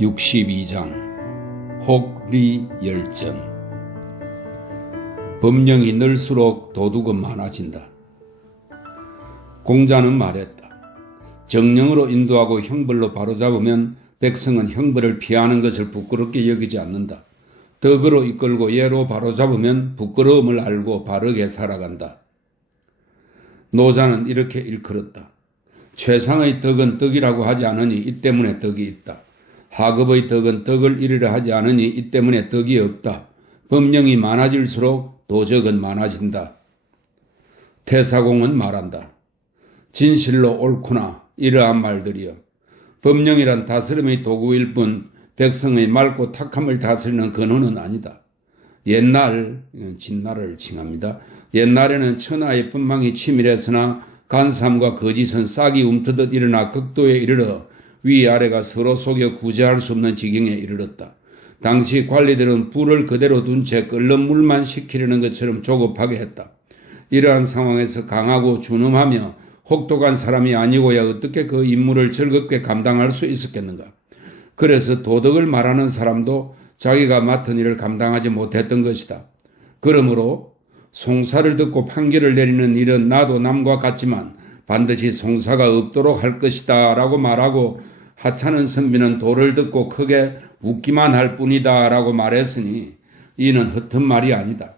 62장 혹리열전. 법령이 늘수록 도둑은 많아진다. 공자는 말했다. 정령으로 인도하고 형벌로 바로잡으면 백성은 형벌을 피하는 것을 부끄럽게 여기지 않는다. 덕으로 이끌고 예로 바로잡으면 부끄러움을 알고 바르게 살아간다. 노자는 이렇게 일컬었다. 최상의 덕은 덕이라고 하지 않으니 이 때문에 덕이 있다. 하급의 덕은 덕을 이루려 하지 않으니 이 때문에 덕이 없다. 법령이 많아질수록 도적은 많아진다. 태사공은 말한다. 진실로 옳구나 이러한 말들이여. 법령이란 다스림의 도구일 뿐 백성의 맑고 탁함을 다스리는 근원은 아니다. 진날을 칭합니다. 옛날에는 천하의 분망이 치밀했으나 간삼과 거짓은 싹이 움트듯 일어나 극도에 이르러 위아래가 서로 속여 구제할 수 없는 지경에 이르렀다. 당시 관리들은 불을 그대로 둔 채 끓는 물만 식히려는 것처럼 조급하게 했다. 이러한 상황에서 강하고 준엄하며 혹독한 사람이 아니고야 어떻게 그 임무를 즐겁게 감당할 수 있었겠는가. 그래서 도덕을 말하는 사람도 자기가 맡은 일을 감당하지 못했던 것이다. 그러므로 송사를 듣고 판결을 내리는 일은 나도 남과 같지만 반드시 송사가 없도록 할 것이다 라고 말하고, 하찮은 선비는 도를 듣고 크게 웃기만 할 뿐이다 라고 말했으니 이는 헛된 말이 아니다.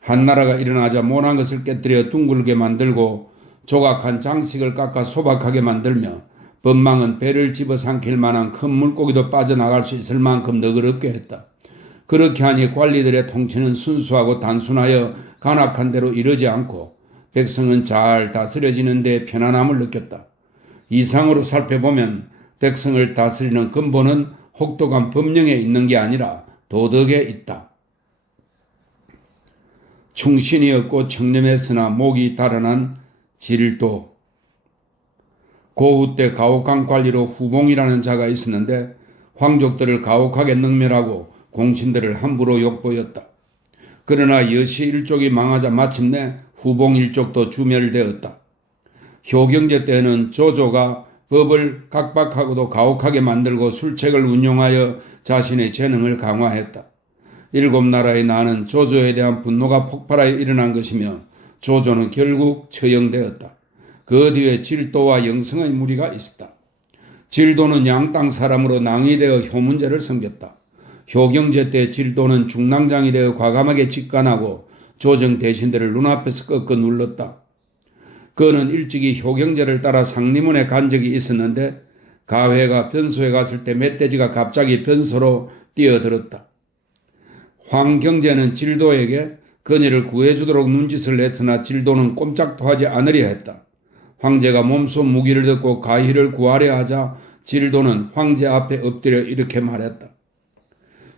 한나라가 일어나자 모난 것을 깨뜨려 둥글게 만들고 조각한 장식을 깎아 소박하게 만들며 법망은 배를 집어삼킬 만한 큰 물고기도 빠져나갈 수 있을 만큼 너그럽게 했다. 그렇게 하니 관리들의 통치는 순수하고 단순하여 간악한 대로 이르지 않고 백성은 잘 다스려지는 데 편안함을 느꼈다. 이상으로 살펴보면 백성을 다스리는 근본은 혹독한 법령에 있는 게 아니라 도덕에 있다. 충신이었고 청렴했으나 목이 달아난 질도. 고후 때 가옥강 관리로 후봉이라는 자가 있었는데 황족들을 가혹하게 능멸하고 공신들을 함부로 욕보였다. 그러나 여시 일족이 망하자 마침내 후봉 일족도 주멸되었다. 효경제 때는 조조가 법을 각박하고도 가혹하게 만들고 술책을 운용하여 자신의 재능을 강화했다. 일곱 나라의 나는 조조에 대한 분노가 폭발하여 일어난 것이며 조조는 결국 처형되었다. 그 뒤에 질도와 영성의 무리가 있었다. 질도는 양땅 사람으로 낭이 되어 효문제를 섬겼다. 효경제 때 질도는 중랑장이 되어 과감하게 직관하고 조정 대신들을 눈앞에서 꺾어 눌렀다. 그는 일찍이 효경제를 따라 상리문에 간 적이 있었는데 가회가 변소에 갔을 때 멧돼지가 갑자기 변소로 뛰어들었다. 황경제는 질도에게 그녀를 구해주도록 눈짓을 했으나 질도는 꼼짝도 하지 않으려 했다. 황제가 몸소 무기를 듣고 가희를 구하려 하자 질도는 황제 앞에 엎드려 이렇게 말했다.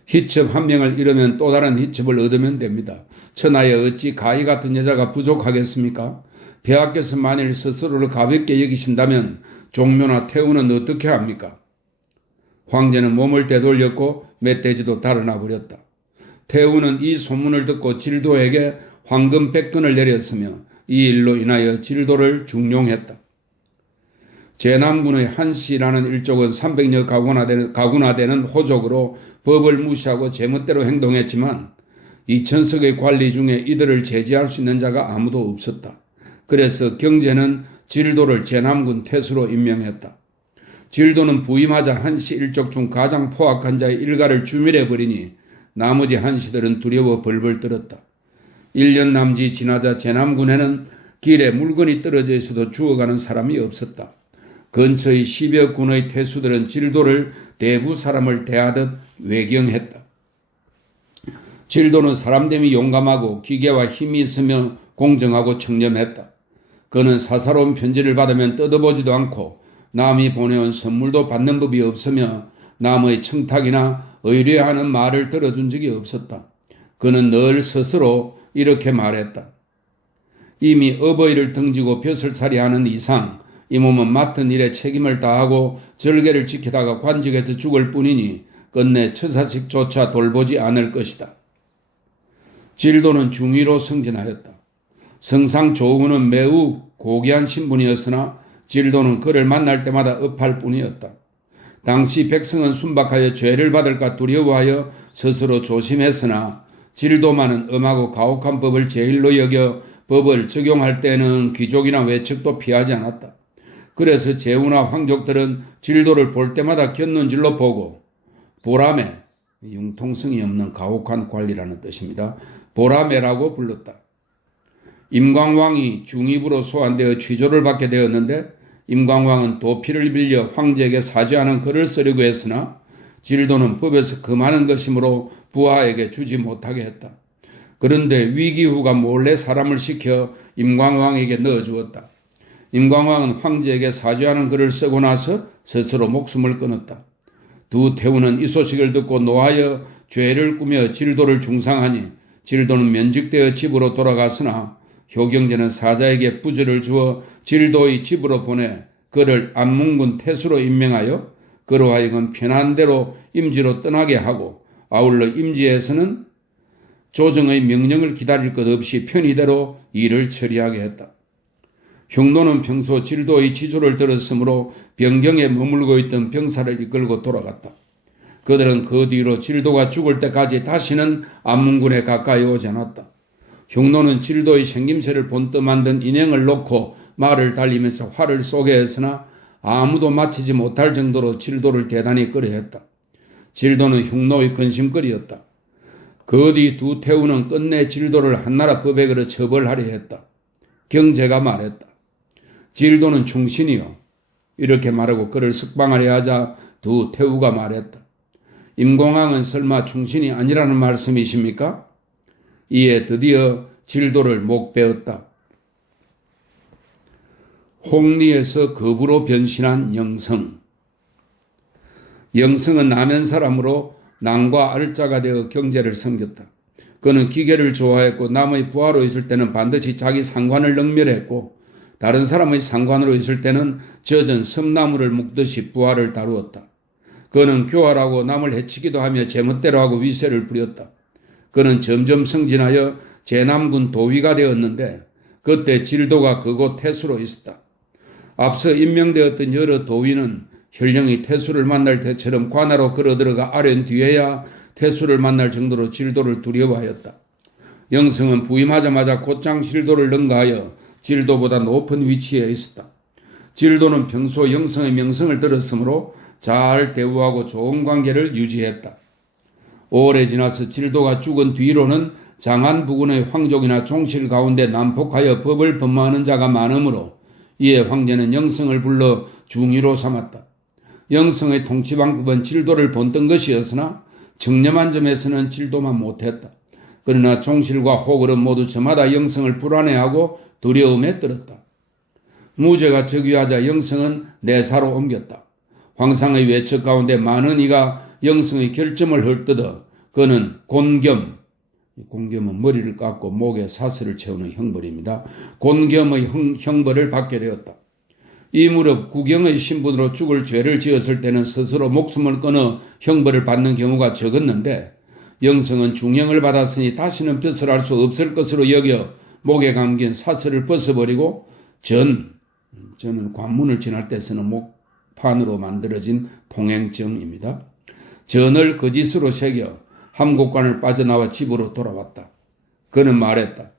희첩 한 명을 잃으면 또 다른 희첩을 얻으면 됩니다. 천하에 어찌 가희 같은 여자가 부족하겠습니까? 폐하께서 만일 스스로를 가볍게 여기신다면 종묘나 태우는 어떻게 합니까? 황제는 몸을 되돌렸고 멧돼지도 달아나 버렸다. 태우는 이 소문을 듣고 질도에게 황금 100근을 내렸으며 이 일로 인하여 질도를 중용했다. 제남군의 한씨라는 일족은 300여 가구나 되는 호족으로 법을 무시하고 제멋대로 행동했지만 2000석의 관리 중에 이들을 제지할 수 있는 자가 아무도 없었다. 그래서 경제는 질도를 제남군 태수로 임명했다. 질도는 부임하자 한씨 일족 중 가장 포악한 자의 일가를 주밀해버리니 나머지 한씨들은 두려워 벌벌 떨었다. 1년 남짓 지나자 제남군에는 길에 물건이 떨어져 있어도 죽어가는 사람이 없었다. 근처의 10여 군의 태수들은 질도를 대부 사람을 대하듯 외경했다. 질도는 사람됨이 용감하고 기계와 힘이 있으며 공정하고 청렴했다. 그는 사사로운 편지를 받으면 뜯어보지도 않고 남이 보내온 선물도 받는 법이 없으며 남의 청탁이나 의뢰하는 말을 들어준 적이 없었다. 그는 늘 스스로 이렇게 말했다. 이미 어버이를 등지고 벼슬살이 하는 이상 이 몸은 맡은 일에 책임을 다하고 절개를 지키다가 관직에서 죽을 뿐이니 끝내 처사식조차 돌보지 않을 것이다. 질도는 중위로 승진하였다. 성상 조우는 매우 고귀한 신분이었으나 질도는 그를 만날 때마다 업할 뿐이었다. 당시 백성은 순박하여 죄를 받을까 두려워하여 스스로 조심했으나 질도만은 엄하고 가혹한 법을 제일로 여겨 법을 적용할 때는 귀족이나 외척도 피하지 않았다. 그래서 제후나 황족들은 질도를 볼 때마다 곁눈질로 보고 보라매, 융통성이 없는 가혹한 관리라는 뜻입니다. 보라매라고 불렀다. 임광왕이 중입으로 소환되어 취조를 받게 되었는데 임광왕은 도피를 빌려 황제에게 사죄하는 글을 쓰려고 했으나 질도는 법에서 금하는 것이므로 부하에게 주지 못하게 했다. 그런데 위기후가 몰래 사람을 시켜 임광왕에게 넣어주었다. 임광왕은 황제에게 사죄하는 글을 쓰고 나서 스스로 목숨을 끊었다. 두 태우는 이 소식을 듣고 노하여 죄를 꾸며 질도를 중상하니 질도는 면직되어 집으로 돌아갔으나 효경제는 사자에게 부주를 주어 질도의 집으로 보내 그를 안문군 태수로 임명하여 그로 하여금 편한 대로 임지로 떠나게 하고 아울러 임지에서는 조정의 명령을 기다릴 것 없이 편의대로 일을 처리하게 했다. 흉노는 평소 질도의 지조를 들었으므로 변경에 머물고 있던 병사를 이끌고 돌아갔다. 그들은 그 뒤로 질도가 죽을 때까지 다시는 안문군에 가까이 오지 않았다. 흉노는 질도의 생김새를 본떠 만든 인형을 놓고 말을 달리면서 화를 쏘게 했으나 아무도 맞히지 못할 정도로 질도를 대단히 꺼려했다. 질도는 흉노의 근심거리였다. 그 뒤 두 태우는 끝내 질도를 한나라 법액으로 처벌하려 했다. 경제가 말했다. 질도는 충신이요. 이렇게 말하고 그를 석방하려 하자 두 태우가 말했다. 임공왕은 설마 충신이 아니라는 말씀이십니까? 이에 드디어 질도를 목베었다. 홍리에서 겁으로 변신한 영성. 영성은 남한 사람으로 남과 알자가 되어 경제를 섬겼다. 그는 기계를 좋아했고 남의 부하로 있을 때는 반드시 자기 상관을 능멸했고 다른 사람의 상관으로 있을 때는 젖은 섬나무를 묶듯이 부하를 다루었다. 그는 교활하고 남을 해치기도 하며 제멋대로 하고 위세를 부렸다. 그는 점점 승진하여 제남군 도위가 되었는데 그때 질도가 그곳 태수로 있었다. 앞서 임명되었던 여러 도위는 혈령이 태수를 만날 때처럼 관하로 걸어들어가 아련 뒤에야 태수를 만날 정도로 질도를 두려워하였다. 영성은 부임하자마자 곧장 질도를 능가하여 질도보다 높은 위치에 있었다. 질도는 평소 영성의 명성을 들었으므로 잘 대우하고 좋은 관계를 유지했다. 오래 지나서 질도가 죽은 뒤로는 장안 부근의 황족이나 종실 가운데 난폭하여 법을 범하는 자가 많으므로 이에 황제는 영성을 불러 중의로 삼았다. 영성의 통치 방법은 질도를 본뜬 것이었으나 청렴한 점에서는 질도만 못했다. 그러나 종실과 호걸은 모두 저마다 영성을 불안해하고 두려움에 떨었다. 무죄가 즉위하자 영성은 내사로 옮겼다. 황상의 외척 가운데 많은 이가 영성의 결점을 헐뜯어 그는 곤겸, 곤겸은 머리를 깎고 목에 사슬을 채우는 형벌입니다. 곤겸의 형벌을 받게 되었다. 이 무렵 구경의 신분으로 죽을 죄를 지었을 때는 스스로 목숨을 끊어 형벌을 받는 경우가 적었는데 영성은 중형을 받았으니 다시는 벼슬할 수 없을 것으로 여겨 목에 감긴 사슬을 벗어버리고 저는 관문을 지날 때 쓰는 목판으로 만들어진 통행증입니다. 전을 거짓으로 새겨 함곡관을 빠져나와 집으로 돌아왔다. 그는 말했다.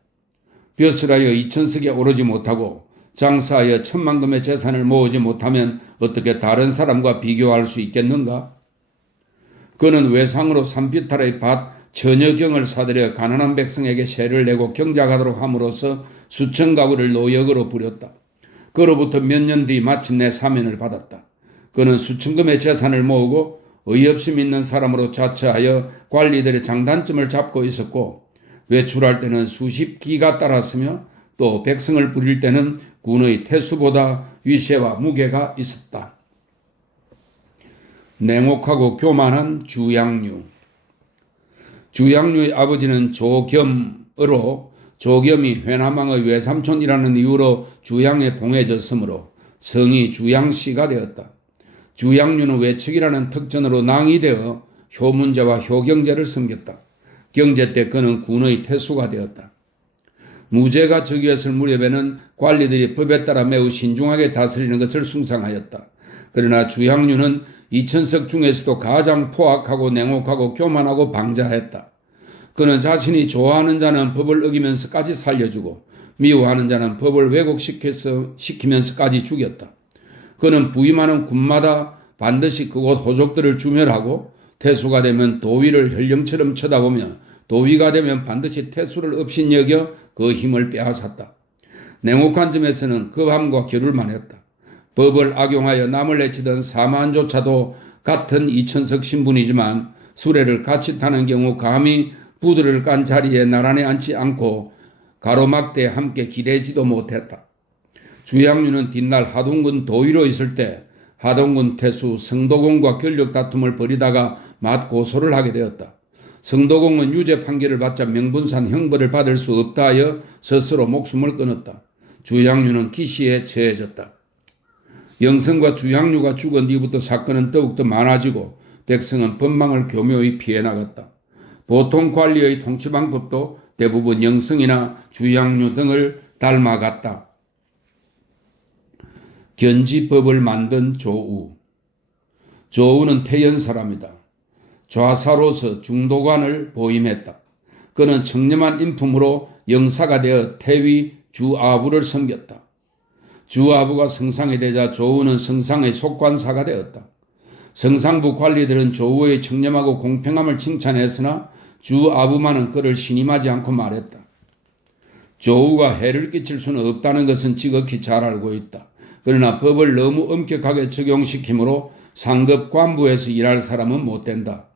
벼슬하여 이천석에 오르지 못하고 장사하여 천만금의 재산을 모으지 못하면 어떻게 다른 사람과 비교할 수 있겠는가? 그는 외상으로 산비탈의 밭 천여경을 사들여 가난한 백성에게 세를 내고 경작하도록 함으로써 수천 가구를 노역으로 부렸다. 그로부터 몇 년 뒤 마침내 사면을 받았다. 그는 수천금의 재산을 모으고 의협심 있는 사람으로 자처하여 관리들의 장단점을 잡고 있었고 외출할 때는 수십 기가 따랐으며 또 백성을 부릴 때는 군의 태수보다 위세와 무게가 있었다. 냉혹하고 교만한 주양류. 주양류의 아버지는 조겸으로 조겸이 회남왕의 외삼촌이라는 이유로 주양에 봉해졌으므로 성이 주양씨가 되었다. 주양류는 외척이라는 특전으로 낭이 되어 효문제와 효경제를 섬겼다. 경제 때 그는 군의 태수가 되었다. 무죄가 즉위했을 무렵에는 관리들이 법에 따라 매우 신중하게 다스리는 것을 숭상하였다. 그러나 주향류는 이천석 중에서도 가장 포악하고 냉혹하고 교만하고 방자했다. 그는 자신이 좋아하는 자는 법을 어기면서까지 살려주고 미워하는 자는 법을 왜곡시키면서까지 죽였다. 그는 부임하는 군마다 반드시 그곳 호족들을 주멸하고 태수가 되면 도위를 현령처럼 쳐다보며 도위가 되면 반드시 태수를 업신여겨 그 힘을 빼앗았다. 냉혹한 점에서는 거함과 겨룰만 했다. 법을 악용하여 남을 해치던 사만조차도 같은 이천석 신분이지만 수레를 같이 타는 경우 감히 부두를 깐 자리에 나란히 앉지 않고 가로막대에 함께 기대지도 못했다. 주향류는 뒷날 하동군 도위로 있을 때 하동군 태수 성도공과 권력 다툼을 벌이다가 맞고소를 하게 되었다. 성도공은 유죄 판결을 받자 명분상 형벌을 받을 수 없다 하여 스스로 목숨을 끊었다. 주향류는 기시에 처해졌다. 영성과 주향류가 죽은 뒤부터 사건은 더욱더 많아지고 백성은 법망을 교묘히 피해 나갔다. 보통 관리의 통치 방법도 대부분 영성이나 주향류 등을 닮아갔다. 견지법을 만든 조우. 조우는 태연 사람이다. 좌사로서 중도관을 보임했다. 그는 청렴한 인품으로 영사가 되어 태위 주아부를 섬겼다. 주아부가 성상이 되자 조우는 성상의 속관사가 되었다. 성상부 관리들은 조우의 청렴하고 공평함을 칭찬했으나 주아부만은 그를 신임하지 않고 말했다. 조우가 해를 끼칠 수는 없다는 것은 지극히 잘 알고 있다. 그러나 법을 너무 엄격하게 적용시키므로 상급 관부에서 일할 사람은 못 된다.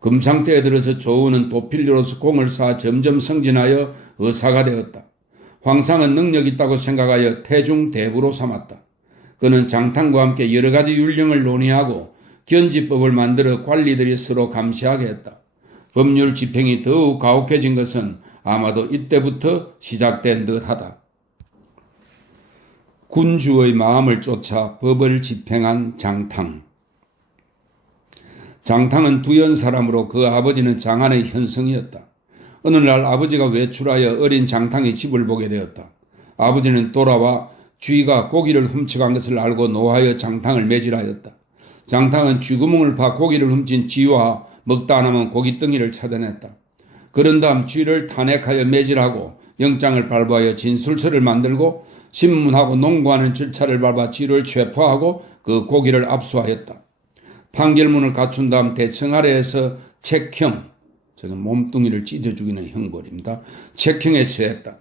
금창때에 들어서 조우는 도필류로서 공을 쌓아 점점 승진하여 의사가 되었다. 황상은 능력 있다고 생각하여 태중대부로 삼았다. 그는 장탕과 함께 여러 가지 율령을 논의하고 견지법을 만들어 관리들이 서로 감시하게 했다. 법률 집행이 더욱 가혹해진 것은 아마도 이때부터 시작된 듯하다. 군주의 마음을 쫓아 법을 집행한 장탕. 장탕은 두연 사람으로 그 아버지는 장안의 현성이었다. 어느 날 아버지가 외출하여 어린 장탕이 집을 보게 되었다. 아버지는 돌아와 쥐가 고기를 훔쳐간 것을 알고 노하여 장탕을 매질하였다. 장탕은 쥐구멍을 파 고기를 훔친 쥐와 먹다 남은 고깃덩이를 찾아냈다. 그런 다음 쥐를 탄핵하여 매질하고 영장을 발부하여 진술서를 만들고 신문하고 농구하는 절차를 밟아 쥐를 체포하고 그 고기를 압수하였다. 판결문을 갖춘 다음 대청 아래에서 책형, 저는 몸뚱이를 찢어 죽이는 형벌입니다. 책형에 처했다.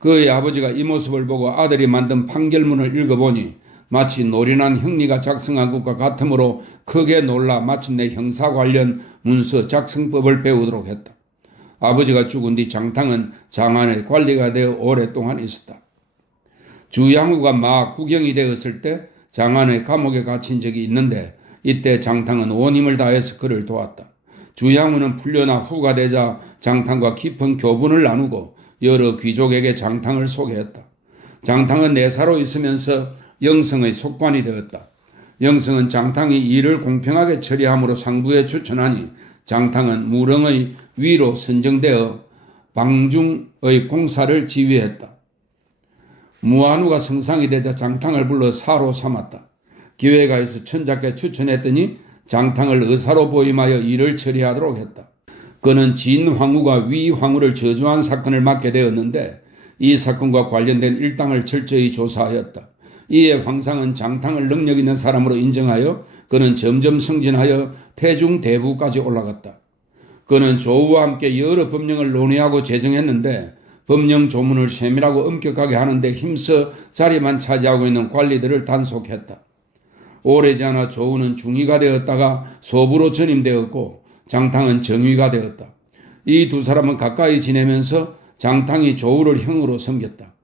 그의 아버지가 이 모습을 보고 아들이 만든 판결문을 읽어보니 마치 노련한 형리가 작성한 것과 같으므로 크게 놀라 마침내 형사 관련 문서 작성법을 배우도록 했다. 아버지가 죽은 뒤 장탕은 장안의 관리가 되어 오랫동안 있었다. 주양후가 막 구경이 되었을 때 장안의 감옥에 갇힌 적이 있는데 이때 장탕은 온 힘을 다해서 그를 도왔다. 주양후는 풀려나 후가 되자 장탕과 깊은 교분을 나누고 여러 귀족에게 장탕을 소개했다. 장탕은 내사로 있으면서 영성의 속관이 되었다. 영성은 장탕이 일을 공평하게 처리함으로 상부에 추천하니 장탕은 무령의 위로 선정되어 방중의 공사를 지휘했다. 무한우가 성상이 되자 장탕을 불러 사로 삼았다. 기회가 있어 천자께 추천했더니 장탕을 의사로 보임하여 일을 처리하도록 했다. 그는 진황후가 위황후를 저주한 사건을 맡게 되었는데 이 사건과 관련된 일당을 철저히 조사하였다. 이에 황상은 장탕을 능력 있는 사람으로 인정하여 그는 점점 승진하여 태중대부까지 올라갔다. 그는 조우와 함께 여러 법령을 논의하고 제정했는데 법령 조문을 세밀하고 엄격하게 하는데 힘써 자리만 차지하고 있는 관리들을 단속했다. 오래지 않아 조우는 중위가 되었다가 소부로 전임되었고 장탕은 정위가 되었다. 이 두 사람은 가까이 지내면서 장탕이 조우를 형으로 섬겼다.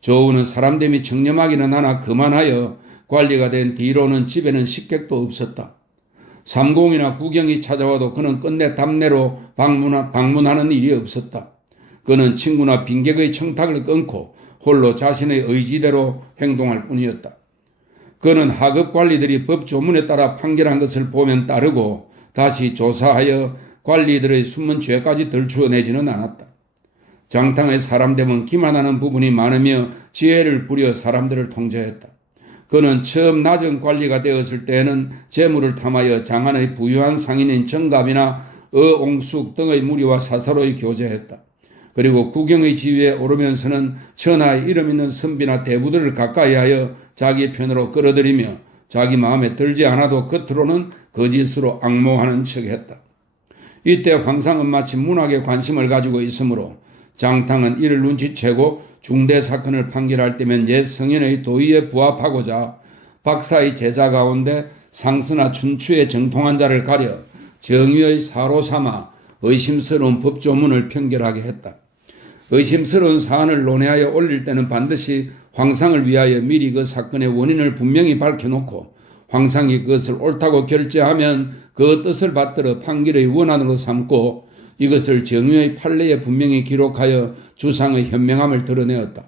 조우는 사람됨이 청렴하기는 하나 그만하여 관리가 된 뒤로는 집에는 식객도 없었다. 삼공이나 구경이 찾아와도 그는 끝내 답내로 방문하는 일이 없었다. 그는 친구나 빈객의 청탁을 끊고 홀로 자신의 의지대로 행동할 뿐이었다. 그는 하급 관리들이 법 조문에 따라 판결한 것을 보면 따르고 다시 조사하여 관리들의 숨은 죄까지 들추어내지는 않았다. 장탕의 사람됨은 기만하는 부분이 많으며 지혜를 부려 사람들을 통제했다. 그는 처음 낮은 관리가 되었을 때에는 재물을 탐하여 장안의 부유한 상인인 정갑이나 어옹숙 등의 무리와 사사로이 교제했다. 그리고 국영의 지위에 오르면서는 천하의 이름 있는 선비나 대부들을 가까이하여 자기 편으로 끌어들이며 자기 마음에 들지 않아도 겉으로는 거짓으로 앙모하는 척했다. 이때 황상은 마치 문학에 관심을 가지고 있으므로 장탕은 이를 눈치채고 중대 사건을 판결할 때면 옛 성인의 도의에 부합하고자 박사의 제자 가운데 상스나 춘추에 정통한 자를 가려 정의의 사로 삼아 의심스러운 법조문을 편결하게 했다. 의심스러운 사안을 논의하여 올릴 때는 반드시 황상을 위하여 미리 그 사건의 원인을 분명히 밝혀놓고 황상이 그것을 옳다고 결재하면 그 뜻을 받들어 판결의 원안으로 삼고 이것을 정의의 판례에 분명히 기록하여 주상의 현명함을 드러내었다.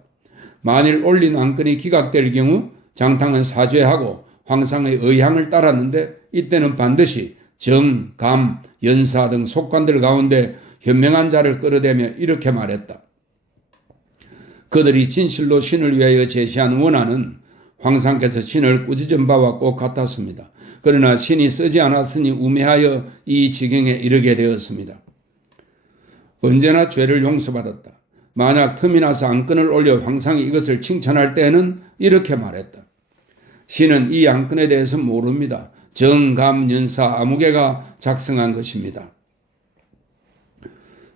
만일 올린 안건이 기각될 경우 장탕은 사죄하고 황상의 의향을 따랐는데 이때는 반드시 정, 감, 연사 등 속관들 가운데 현명한 자를 끌어대며 이렇게 말했다. 그들이 진실로 신을 위하여 제시한 원안은 황상께서 신을 꾸짖은 바와 꼭 같았습니다. 그러나 신이 쓰지 않았으니 우매하여 이 지경에 이르게 되었습니다. 언제나 죄를 용서받았다. 만약 틈이 나서 안건을 올려 황상이 이것을 칭찬할 때에는 이렇게 말했다. 신은 이 안건에 대해서 모릅니다. 정감, 연사, 아무개가 작성한 것입니다.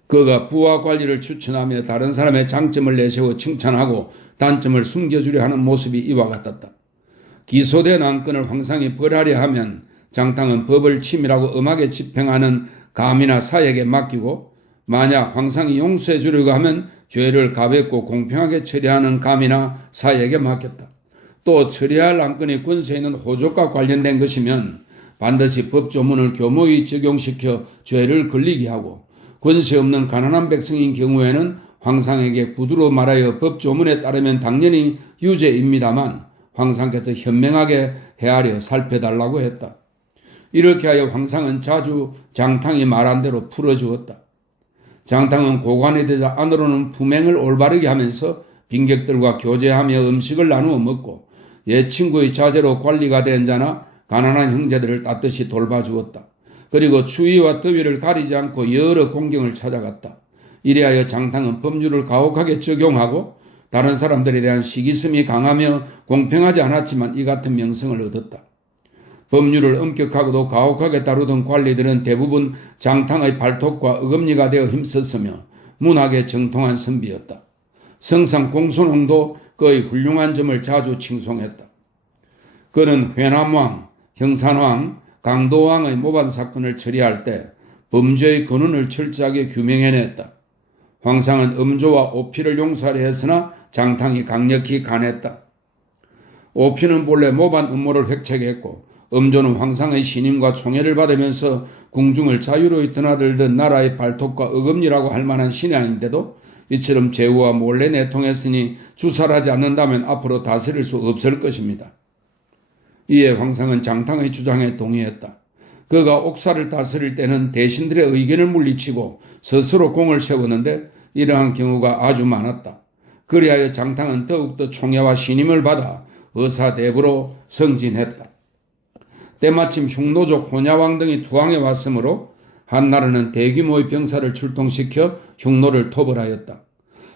그가 부와 관리를 추천하며 다른 사람의 장점을 내세워 칭찬하고 단점을 숨겨주려 하는 모습이 이와 같았다. 기소된 안건을 황상이 벌하려 하면 장탕은 법을 치밀하고 엄하게 집행하는 감이나 사에게 맡기고 만약 황상이 용서해 주려고 하면 죄를 가볍고 공평하게 처리하는 감이나 사에게 맡겼다. 또 처리할 안건이 권세 있는 호족과 관련된 것이면 반드시 법조문을 교모히 적용시켜 죄를 걸리게 하고 권세 없는 가난한 백성인 경우에는 황상에게 구두로 말하여 법조문에 따르면 당연히 유죄입니다만 황상께서 현명하게 헤아려 살펴달라고 했다. 이렇게 하여 황상은 자주 장탕이 말한 대로 풀어주었다. 장탕은 고관이 되자 안으로는 품행을 올바르게 하면서 빈객들과 교제하며 음식을 나누어 먹고 옛 친구의 자제로 관리가 된 자나 가난한 형제들을 따뜻이 돌봐주었다. 그리고 추위와 더위를 가리지 않고 여러 공경을 찾아갔다. 이래하여 장탕은 법률을 가혹하게 적용하고 다른 사람들에 대한 시기심이 강하며 공평하지 않았지만 이 같은 명성을 얻었다. 법률을 엄격하고도 가혹하게 다루던 관리들은 대부분 장탕의 발톱과 어금니가 되어 힘썼으며 문학에 정통한 선비였다. 성상 공손홍도 그의 훌륭한 점을 자주 칭송했다. 그는 회남왕, 형산왕, 강도왕의 모반 사건을 처리할 때 범죄의 근원을 철저하게 규명해냈다. 황상은 음조와 오피를 용서하려 했으나 장탕이 강력히 간했다. 오피는 본래 모반 음모를 획책했고 음조는 황상의 신임과 총애를 받으면서 궁중을 자유로이 드나들던 나라의 발톱과 어금니라고 할 만한 신하인데도 이처럼 제후와 몰래 내통했으니 주살하지 않는다면 앞으로 다스릴 수 없을 것입니다. 이에 황상은 장탕의 주장에 동의했다. 그가 옥사를 다스릴 때는 대신들의 의견을 물리치고 스스로 공을 세웠는데 이러한 경우가 아주 많았다. 그리하여 장탕은 더욱더 총애와 신임을 받아 의사대부로 승진했다. 때마침 흉노족 호냐왕 등이 투항해 왔으므로 한나라는 대규모의 병사를 출동시켜 흉노를 토벌하였다.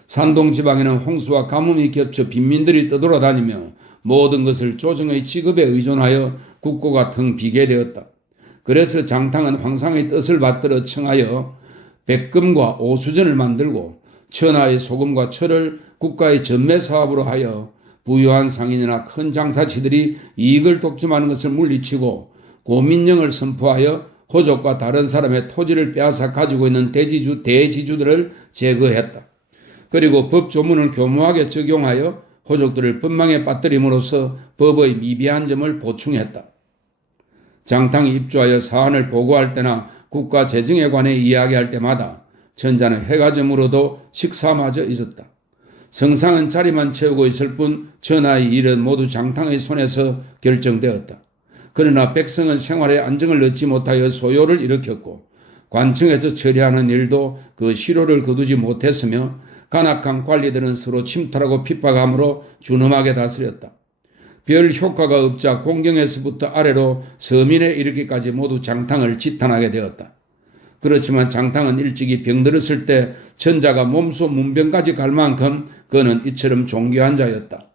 산동 지방에는 홍수와 가뭄이 겹쳐 빈민들이 떠돌아다니며 모든 것을 조정의 직업에 의존하여 국고가 텅 비게 되었다. 그래서 장탕은 황상의 뜻을 받들어 청하여 백금과 오수전을 만들고 천하의 소금과 철을 국가의 전매 사업으로 하여 부유한 상인이나 큰 장사치들이 이익을 독점하는 것을 물리치고 고민령을 선포하여 호족과 다른 사람의 토지를 빼앗아 가지고 있는 대지주들을 제거했다. 그리고 법조문을 교묘하게 적용하여 호족들을 법망에 빠뜨림으로써 법의 미비한 점을 보충했다. 장탕이 입주하여 사안을 보고할 때나 국가 재정에 관해 이야기할 때마다 천자는 해가 저물어도 식사마저 잊었다. 성상은 자리만 채우고 있을 뿐 전하의 일은 모두 장탕의 손에서 결정되었다. 그러나 백성은 생활에 안정을 얻지 못하여 소요를 일으켰고 관청에서 처리하는 일도 그 실효를 거두지 못했으며 간악한 관리들은 서로 침탈하고 핍박함으로 준엄하게 다스렸다. 별 효과가 없자 공경에서부터 아래로 서민에 이르기까지 모두 장탕을 지탄하게 되었다. 그렇지만 장탕은 일찍이 병들었을 때 전자가 몸소 문병까지 갈 만큼 그는 이처럼 존귀한 자였다.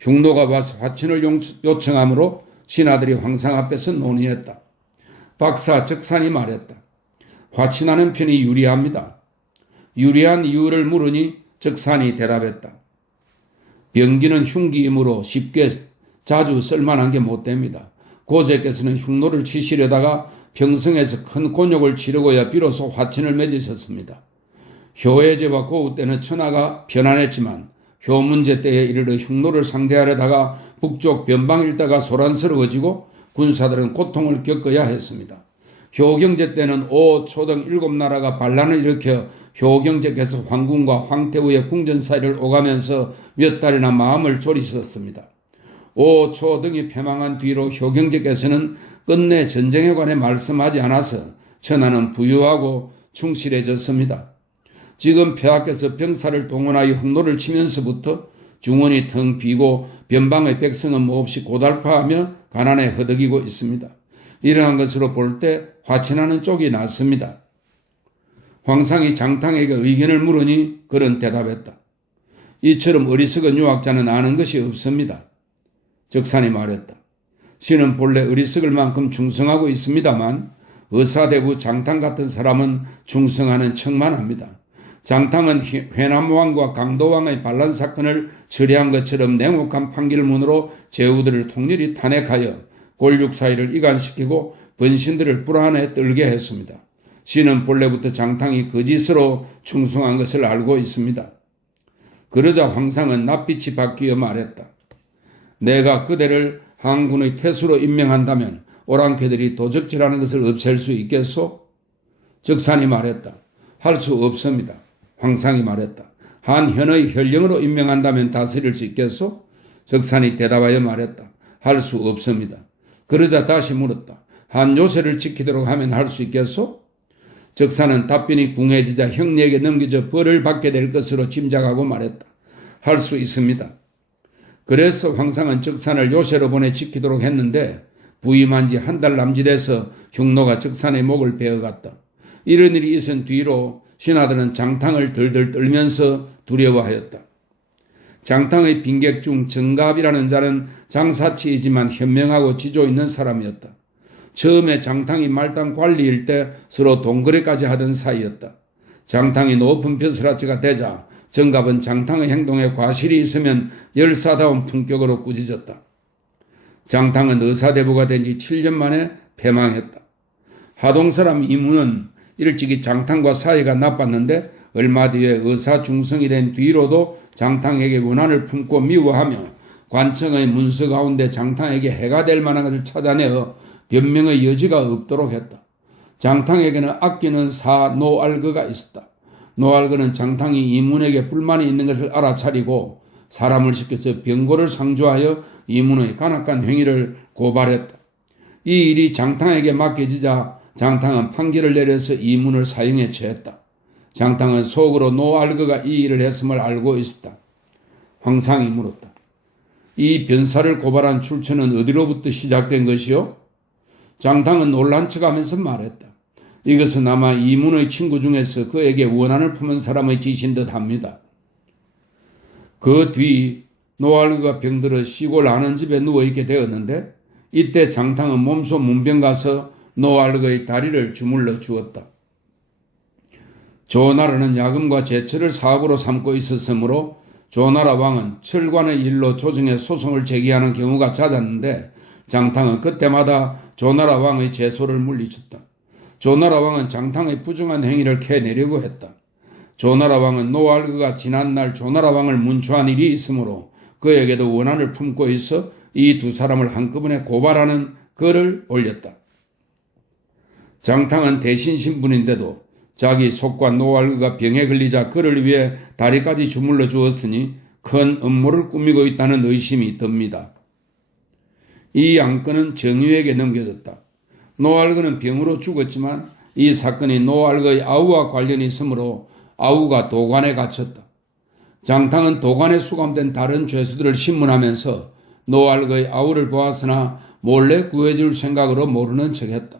흉노가 와서 화친을 요청하므로 신하들이 황상 앞에서 논의했다. 박사 적산이 말했다. 화친하는 편이 유리합니다. 유리한 이유를 물으니 적산이 대답했다. 병기는 흉기이므로 쉽게 자주 쓸만한 게 못 됩니다. 고제께서는 흉노를 치시려다가 평성에서 큰 곤욕을 치르고야 비로소 화친을 맺으셨습니다. 효해제와 고우 때는 천하가 편안했지만 효 문제 때에 이르러 흉노를 상대하려다가 북쪽 변방 일대가 소란스러워지고 군사들은 고통을 겪어야 했습니다. 효경제 때는 오, 초 등 7나라가 반란을 일으켜 효경제께서 황군과 황태우의 궁전 사이를 오가면서 몇 달이나 마음을 졸이셨습니다. 오, 초 등이 패망한 뒤로 효경제께서는 끝내 전쟁에 관해 말씀하지 않아서 천하는 부유하고 충실해졌습니다. 지금 폐하께서 병사를 동원하여 흉노를 치면서부터 중원이 텅 비고 변방의 백성은 몹시 고달파하며 가난에 허덕이고 있습니다. 이러한 것으로 볼 때 화친하는 쪽이 낫습니다. 황상이 장탕에게 의견을 물으니 그는 대답했다. 이처럼 어리석은 유학자는 아는 것이 없습니다. 적산이 말했다. 신은 본래 어리석을 만큼 충성하고 있습니다만 의사대부 장탕 같은 사람은 충성하는 척만 합니다. 장탕은 회남왕과 강도왕의 반란 사건을 처리한 것처럼 냉혹한 판결문으로 제후들을 통렬히 탄핵하여 골육 사이를 이간시키고 번신들을 불안에 떨게 했습니다. 신은 본래부터 장탕이 거짓으로 충성한 것을 알고 있습니다. 그러자 황상은 낯빛이 바뀌어 말했다. 내가 그대를 한군의 태수로 임명한다면 오랑캐들이 도적질하는 것을 없앨 수 있겠소? 적산이 말했다. 할 수 없습니다. 황상이 말했다. 한현의 혈령으로 임명한다면 다스릴 수 있겠소? 적산이 대답하여 말했다. 할 수 없습니다. 그러자 다시 물었다. 한 요새를 지키도록 하면 할 수 있겠소? 적산은 답변이 궁해지자 형리에게 넘겨져 벌을 받게 될 것으로 짐작하고 말했다. 할 수 있습니다. 그래서 황상은 적산을 요새로 보내 지키도록 했는데 부임한 지 한 달 남짓해서 흉노가 적산의 목을 베어갔다. 이런 일이 있은 뒤로 신하들은 장탕을 들들 떨면서 두려워하였다. 장탕의 빈객 중 정갑이라는 자는 장사치이지만 현명하고 지조 있는 사람이었다. 처음에 장탕이 말단 관리일 때 서로 동거래까지 하던 사이였다. 장탕이 높은 벼슬아치가 되자 정갑은 장탕의 행동에 과실이 있으면 열사다운 품격으로 꾸짖었다. 장탕은 의사대부가 된 지 7년 만에 패망했다. 하동사람 이문은 일찍이 장탕과 사이가 나빴는데 얼마 뒤에 의사 중성이 된 뒤로도 장탕에게 원한을 품고 미워하며 관청의 문서 가운데 장탕에게 해가 될 만한 것을 찾아내어 변명의 여지가 없도록 했다. 장탕에게는 아끼는 사 노알거가 있었다. 노알거는 장탕이 이문에게 불만이 있는 것을 알아차리고 사람을 시켜서 병고를 상조하여 이문의 간악한 행위를 고발했다. 이 일이 장탕에게 맡겨지자 장탕은 판결을 내려서 이문을 사형에 처했다. 장탕은 속으로 노알거가 이 일을 했음을 알고 있었다. 황상이 물었다. 이 변사를 고발한 출처는 어디로부터 시작된 것이요? 장탕은 놀란 척하면서 말했다. 이것은 아마 이문의 친구 중에서 그에게 원한을 품은 사람의 짓인 듯 합니다. 그 뒤 노알거가 병들어 시골 아는 집에 누워있게 되었는데 이때 장탕은 몸소 문병 가서 노알거의 다리를 주물러 주었다. 조나라는 야금과 제철을 사업으로 삼고 있었으므로 조나라 왕은 철관의 일로 조정에 소송을 제기하는 경우가 잦았는데 장탕은 그때마다 조나라 왕의 제소를 물리쳤다. 조나라 왕은 장탕의 부정한 행위를 캐내려고 했다. 조나라 왕은 노알거가 지난날 조나라 왕을 문초한 일이 있으므로 그에게도 원한을 품고 있어 이 두 사람을 한꺼번에 고발하는 글을 올렸다. 장탕은 대신 신분인데도 자기 속과 노알거가 병에 걸리자 그를 위해 다리까지 주물러 주었으니 큰 음모를 꾸미고 있다는 의심이 듭니다. 이 안건은 정유에게 넘겨졌다. 노알거는 병으로 죽었지만 이 사건이 노알거의 아우와 관련이 있으므로 아우가 도관에 갇혔다. 장탕은 도관에 수감된 다른 죄수들을 신문하면서 노알그의 아우를 보았으나 몰래 구해줄 생각으로 모르는 척했다.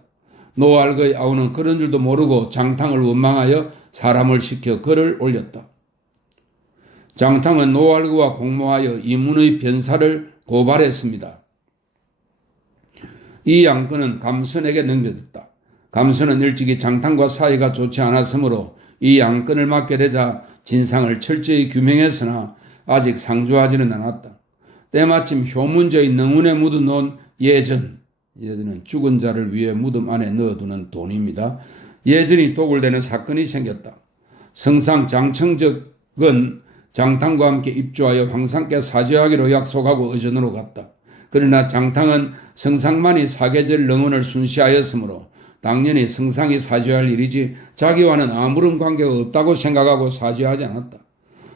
노알그의 아우는 그런 줄도 모르고 장탕을 원망하여 사람을 시켜 글을 올렸다. 장탕은 노알그와 공모하여 이문의 변사를 고발했습니다. 이 양건은 감선에게 넘겨졌다. 감선은 일찍이 장탕과 사이가 좋지 않았으므로 이 양건을 맡게 되자 진상을 철저히 규명했으나 아직 상주하지는 않았다. 때마침 효문저의 능운에 묻어놓은 예전은 죽은 자를 위해 무덤 안에 넣어두는 돈입니다. 예전이 도굴되는 사건이 생겼다. 성상 장청적은 장탕과 함께 입주하여 황상께 사죄하기로 약속하고 의전으로 갔다. 그러나 장탕은 성상만이 사계절 능운을 순시하였으므로 당연히 성상이 사죄할 일이지 자기와는 아무런 관계가 없다고 생각하고 사죄하지 않았다.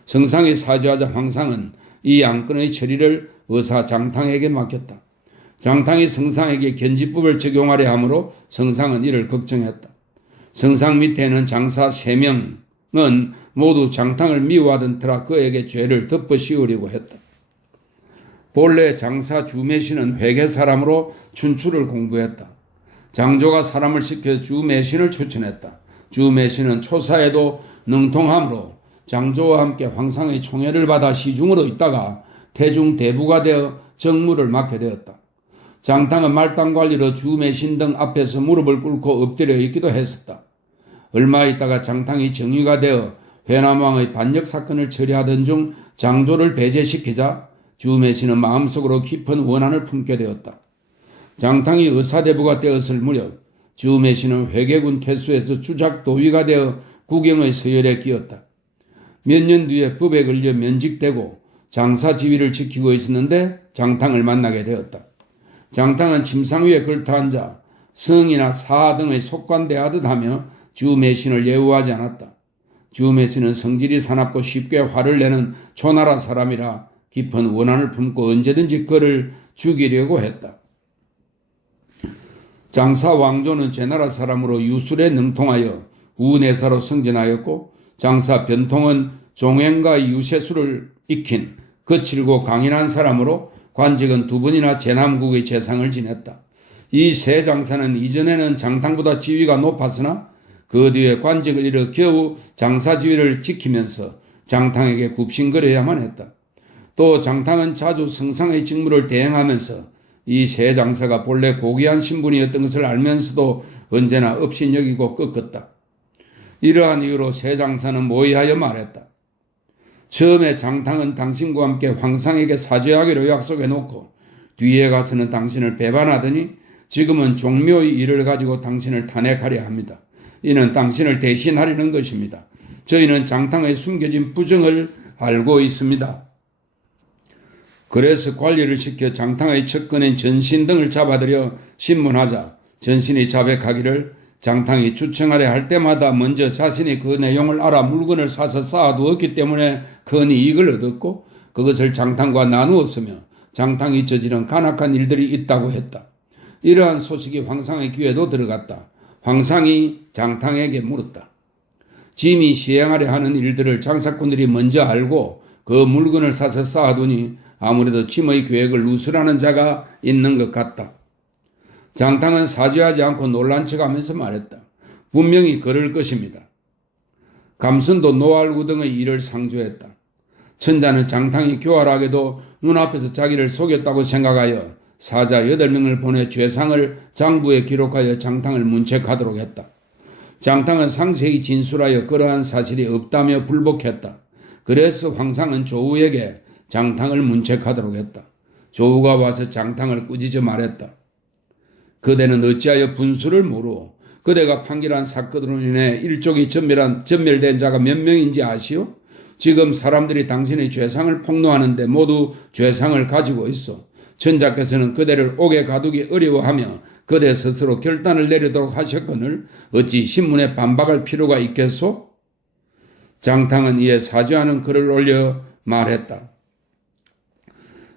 성상이 사죄하자 황상은 이 안건의 처리를 의사 장탕에게 맡겼다. 장탕이 성상에게 견지법을 적용하려 하므로 성상은 이를 걱정했다. 성상 밑에는 장사 3명은 모두 장탕을 미워하던 터라 그에게 죄를 덮어 씌우려고 했다. 본래 장사 주매신은 회계사람으로 춘추를 공부했다. 장조가 사람을 시켜 주매신을 추천했다. 주매신은 초사에도 능통함으로 장조와 함께 황상의 총애를 받아 시중으로 있다가 태중 대부가 되어 정무를 맡게 되었다. 장탕은 말단 관리로 주매신 등 앞에서 무릎을 꿇고 엎드려 있기도 했었다. 얼마 있다가 장탕이 정의가 되어 회남왕의 반역 사건을 처리하던 중 장조를 배제시키자 주매신은 마음속으로 깊은 원한을 품게 되었다. 장탕이 의사대부가 되었을 무렵 주매신은 회계군 태수에서 주작도위가 되어 국영의 서열에 끼었다. 몇 년 뒤에 법에 걸려 면직되고 장사 지위를 지키고 있었는데 장탕을 만나게 되었다. 장탕은 침상 위에 걸터앉아 성이나 사 등의 속관대하듯 하며 주매신을 예우하지 않았다. 주매신은 성질이 사납고 쉽게 화를 내는 초나라 사람이라 깊은 원한을 품고 언제든지 그를 죽이려고 했다. 장사 왕조는 제나라 사람으로 유술에 능통하여 우내사로 승진하였고 장사 변통은 종행과 유세술을 익힌 거칠고 강인한 사람으로 관직은 2번이나 제남국의 재상을 지냈다. 이 세 장사는 이전에는 장탕보다 지위가 높았으나 그 뒤에 관직을 잃어 겨우 장사 지위를 지키면서 장탕에게 굽신거려야만 했다. 또 장탕은 자주 성상의 직무를 대행하면서 이 세 장사가 본래 고귀한 신분이었던 것을 알면서도 언제나 업신여기고 꺾었다. 이러한 이유로 세 장사는 모의하여 말했다. 처음에 장탕은 당신과 함께 황상에게 사죄하기로 약속해놓고 뒤에 가서는 당신을 배반하더니 지금은 종묘의 일을 가지고 당신을 탄핵하려 합니다. 이는 당신을 대신하려는 것입니다. 저희는 장탕의 숨겨진 부정을 알고 있습니다. 그래서 관리를 시켜 장탕의 척근인 전신 등을 잡아들여 신문하자 전신이 자백하기를 장탕이 추청하려 할 때마다 먼저 자신이 그 내용을 알아 물건을 사서 쌓아두었기 때문에 큰 이익을 얻었고 그것을 장탕과 나누었으며 장탕이 저지른 간악한 일들이 있다고 했다. 이러한 소식이 황상의 귀에도 들어갔다. 황상이 장탕에게 물었다. 짐이 시행하려 하는 일들을 장사꾼들이 먼저 알고 그 물건을 사서 쌓아두니 아무래도 짐의 계획을 누설하는 자가 있는 것 같다. 장탕은 사죄하지 않고 놀란 척하면서 말했다. 분명히 그럴 것입니다. 감선도 노알구 등의 일을 상조했다. 천자는 장탕이 교활하게도 눈앞에서 자기를 속였다고 생각하여 사자 8명을 보내 죄상을 장부에 기록하여 장탕을 문책하도록 했다. 장탕은 상세히 진술하여 그러한 사실이 없다며 불복했다. 그래서 황상은 조우에게 장탕을 문책하도록 했다. 조우가 와서 장탕을 꾸짖어 말했다. 그대는 어찌하여 분수를 모르오? 그대가 판결한 사건으로 인해 일족이 전멸된 자가 몇 명인지 아시오? 지금 사람들이 당신의 죄상을 폭로하는데 모두 죄상을 가지고 있어. 천자께서는 그대를 옥에 가두기 어려워하며 그대 스스로 결단을 내리도록 하셨거늘 어찌 신문에 반박할 필요가 있겠소? 장탕은 이에 사죄하는 글을 올려 말했다.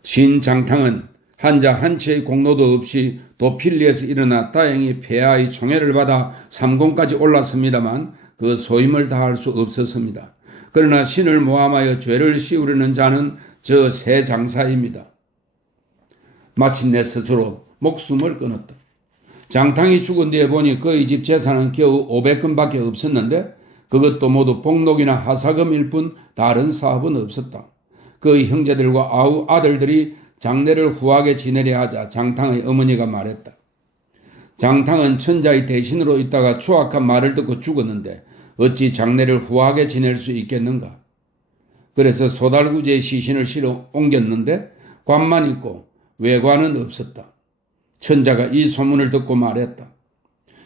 신장탕은 한자 한치의 공로도 없이 도필리에서 일어나 다행히 폐하의 총애를 받아 삼공까지 올랐습니다만 그 소임을 다할 수 없었습니다. 그러나 신을 모함하여 죄를 씌우려는 자는 저 세 장사입니다. 마침내 스스로 목숨을 끊었다. 장탕이 죽은 뒤에 보니 그의 집 재산은 겨우 500근밖에 없었는데 그것도 모두 복록이나 하사금일 뿐 다른 사업은 없었다. 그의 형제들과 아우 아들들이 장례를 후하게 지내려 하자 장탕의 어머니가 말했다. 장탕은 천자의 대신으로 있다가 추악한 말을 듣고 죽었는데 어찌 장례를 후하게 지낼 수 있겠는가. 그래서 소달구지에 시신을 실어 옮겼는데 관만 있고 외관은 없었다. 천자가 이 소문을 듣고 말했다.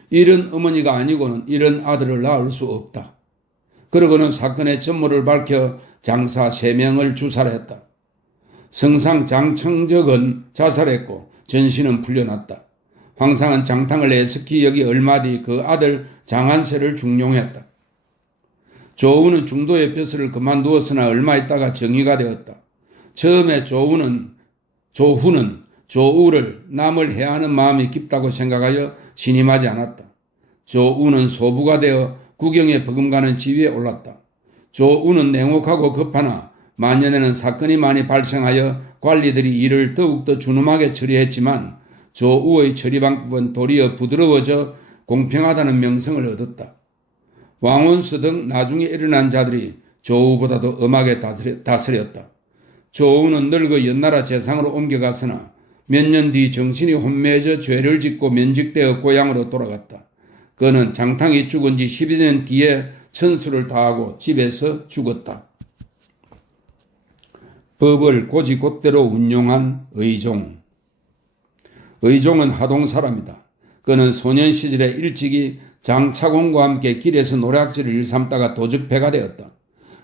이런 어머니가 아니고는 이런 아들을 낳을 수 없다. 그러고는 사건의 전모를 밝혀 장사 3명을 주살했다. 성상 장청적은 자살했고 전신은 풀려났다. 황상은 장탕을 애석히 여기 얼마 뒤 그 아들 장한세를 중용했다. 조우는 중도의 벼슬을 그만두었으나 얼마 있다가 정의가 되었다. 처음에 조후는 조우를 남을 해하는 마음이 깊다고 생각하여 신임하지 않았다. 조우는 소부가 되어 국영에 버금가는 지위에 올랐다. 조우는 냉혹하고 급하나 만년에는 사건이 많이 발생하여 관리들이 이를 더욱더 준엄하게 처리했지만 조우의 처리 방법은 도리어 부드러워져 공평하다는 명성을 얻었다. 왕원수 등 나중에 일어난 자들이 조우보다도 엄하게 다스렸다. 조우는 늙어 연나라 재상으로 옮겨갔으나 몇 년 뒤 정신이 혼미해져 죄를 짓고 면직되어 고향으로 돌아갔다. 그는 장탕이 죽은 지 12년 뒤에 천수를 다하고 집에서 죽었다. 법을 곧이곧대로 운용한 의종. 의종은 하동 사람이다. 그는 소년 시절에 일찍이 장차공과 함께 길에서 노략질을 일삼다가 도적패가 되었다.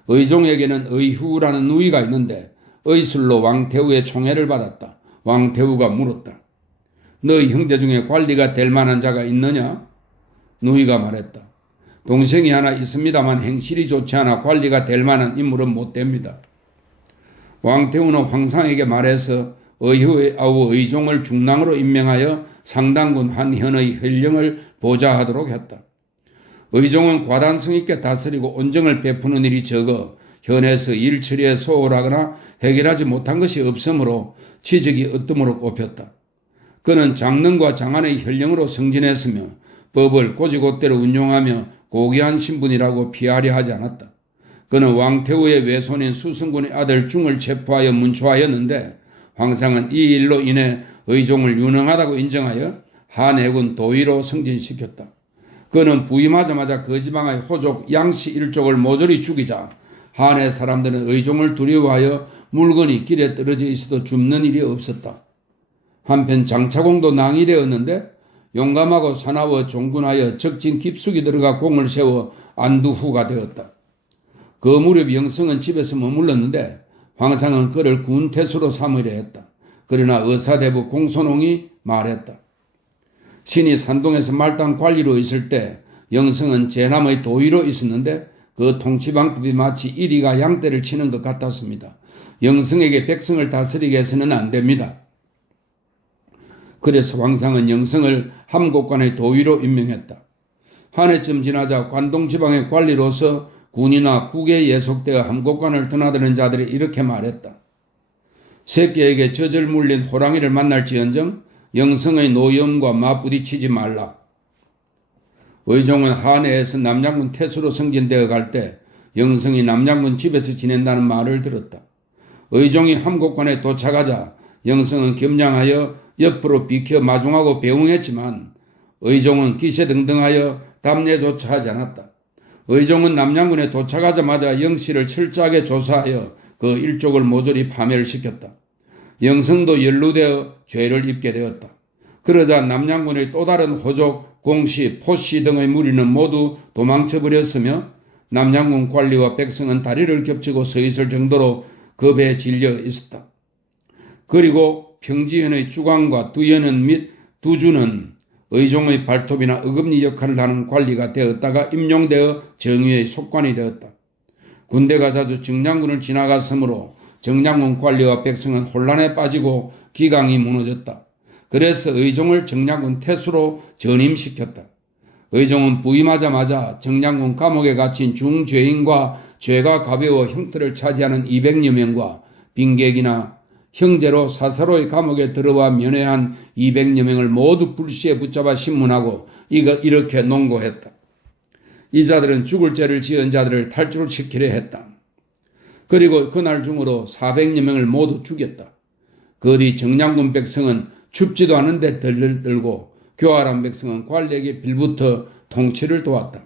의종에게는 의후라는 누이가 있는데 의술로 왕태우의 총애를 받았다. 왕태우가 물었다. 너희 형제 중에 관리가 될 만한 자가 있느냐? 누이가 말했다. 동생이 하나 있습니다만 행실이 좋지 않아 관리가 될 만한 인물은 못 됩니다. 왕태우는 황상에게 말해서 의후의 아우 의종을 중랑으로 임명하여 상당군 한현의 현령을 보좌하도록 했다. 의종은 과단성 있게 다스리고 온정을 베푸는 일이 적어 현에서 일 처리에 소홀하거나 해결하지 못한 것이 없으므로 취직이 으뜸으로 꼽혔다. 그는 장릉과 장안의 현령으로 승진했으며 법을 곧이곧대로 운용하며 고귀한 신분이라고 피하려 하지 않았다. 그는 왕태우의 외손인 수승군의 아들 중을 체포하여 문초하였는데 황상은 이 일로 인해 의종을 유능하다고 인정하여 한해군 도의로 승진시켰다. 그는 부임하자마자 그 지방의 호족 양씨 일족을 모조리 죽이자 한해 사람들은 의종을 두려워하여 물건이 길에 떨어져 있어도 줍는 일이 없었다. 한편 장차공도 낭이 되었는데 용감하고 사나워 종군하여 적진 깊숙이 들어가 공을 세워 안두후가 되었다. 그 무렵 영성은 집에서 머물렀는데 황상은 그를 군태수로 삼으려 했다. 그러나 의사대부 공손홍이 말했다. 신이 산동에서 말단 관리로 있을 때 영성은 제남의 도의로 있었는데 그 통치방법이 마치 이리가 양떼를 치는 것 같았습니다. 영성에게 백성을 다스리게 해서는 안 됩니다. 그래서 황상은 영성을 함곡관의 도의로 임명했다. 한 해쯤 지나자 관동지방의 관리로서 군이나 국에 예속되어 함곡관을 드나드는 자들이 이렇게 말했다. 새끼에게 젖을 물린 호랑이를 만날지언정 영성의 노염과 맞부딪히지 말라. 의종은 한해에서 남양군 태수로 승진되어 갈 때 영성이 남양군 집에서 지낸다는 말을 들었다. 의종이 함곡관에 도착하자 영성은 겸양하여 옆으로 비켜 마중하고 배웅했지만 의종은 기세등등하여 답례조차 하지 않았다. 의종은 남양군에 도착하자마자 영씨를 철저하게 조사하여 그 일족을 모조리 파멸을 시켰다. 영성도 연루되어 죄를 입게 되었다. 그러자 남양군의 또 다른 호족, 공씨, 포씨 등의 무리는 모두 도망쳐버렸으며 남양군 관리와 백성은 다리를 겹치고 서 있을 정도로 겁에 질려 있었다. 그리고 평지현의 주광과 두현은 및 두주는 의종의 발톱이나 어금니 역할을 하는 관리가 되었다가 임용되어 정의의 속관이 되었다. 군대가 자주 정량군을 지나갔으므로 정량군 관리와 백성은 혼란에 빠지고 기강이 무너졌다. 그래서 의종을 정량군 태수로 전임시켰다. 의종은 부임하자마자 정량군 감옥에 갇힌 중죄인과 죄가 가벼워 형틀을 차지하는 200여 명과 빈객이나 형제로 사사로의 감옥에 들어와 면회한 200여 명을 모두 불시에 붙잡아 신문하고 이렇게 농고했다. 이 자들은 죽을 죄를 지은 자들을 탈출시키려 했다. 그리고 그날 중으로 400여 명을 모두 죽였다. 그 뒤 정량군 백성은 춥지도 않은데 들들들고 교활한 백성은 관리에게 빌부터 통치를 도왔다.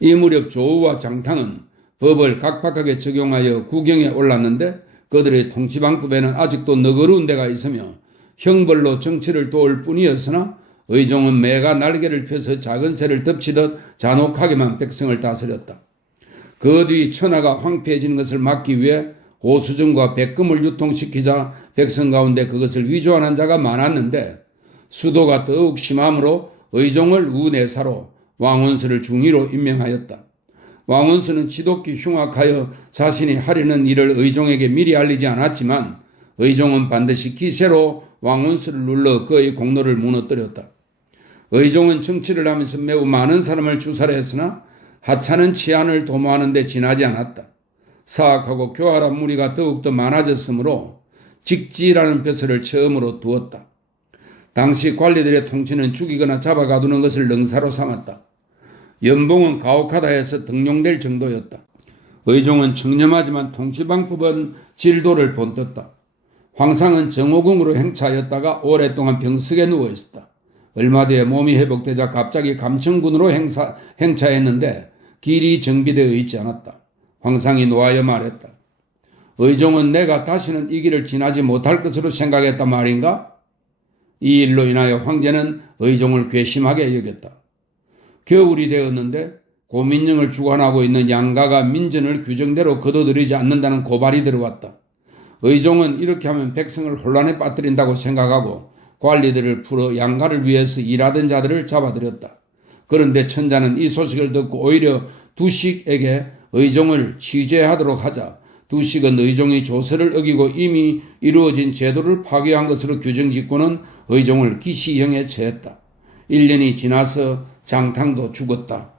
이 무렵 조우와 장탕은 법을 각박하게 적용하여 국경에 올랐는데 그들의 통치방법에는 아직도 너그러운 데가 있으며 형벌로 정치를 도울 뿐이었으나 의종은 매가 날개를 펴서 작은 새를 덮치듯 잔혹하게만 백성을 다스렸다. 그 뒤 천하가 황폐해지는 것을 막기 위해 오수정과 백금을 유통시키자 백성 가운데 그것을 위조하는 자가 많았는데 수도가 더욱 심함으로 의종을 우내사로 왕원수를 중의로 임명하였다. 왕원수는 지독히 흉악하여 자신이 하려는 일을 의종에게 미리 알리지 않았지만 의종은 반드시 기세로 왕원수를 눌러 그의 공로를 무너뜨렸다. 의종은 정치를 하면서 매우 많은 사람을 주살했으나 하찮은 치안을 도모하는 데 지나지 않았다. 사악하고 교활한 무리가 더욱더 많아졌으므로 직지라는 벼슬을 처음으로 두었다. 당시 관리들의 통치는 죽이거나 잡아가두는 것을 능사로 삼았다. 연봉은 가혹하다 해서 등용될 정도였다. 의종은 청렴하지만 통치방법은 질도를 본떴다. 황상은 정오궁으로 행차하였다가 오랫동안 병석에 누워있었다. 얼마 뒤에 몸이 회복되자 갑자기 감청군으로 행차했는데 길이 정비되어 있지 않았다. 황상이 노하여 말했다. 의종은 내가 다시는 이 길을 지나지 못할 것으로 생각했단 말인가? 이 일로 인하여 황제는 의종을 괘씸하게 여겼다. 겨울이 되었는데 고민령을 주관하고 있는 양가가 민전을 규정대로 거둬들이지 않는다는 고발이 들어왔다. 의종은 이렇게 하면 백성을 혼란에 빠뜨린다고 생각하고 관리들을 풀어 양가를 위해서 일하던 자들을 잡아들였다. 그런데 천자는 이 소식을 듣고 오히려 두식에게 의종을 취재하도록 하자 두식은 의종이 조서를 어기고 이미 이루어진 제도를 파괴한 것으로 규정짓고는 의종을 기시형에 처했다. 1년이 지나서 장탕도 죽었다.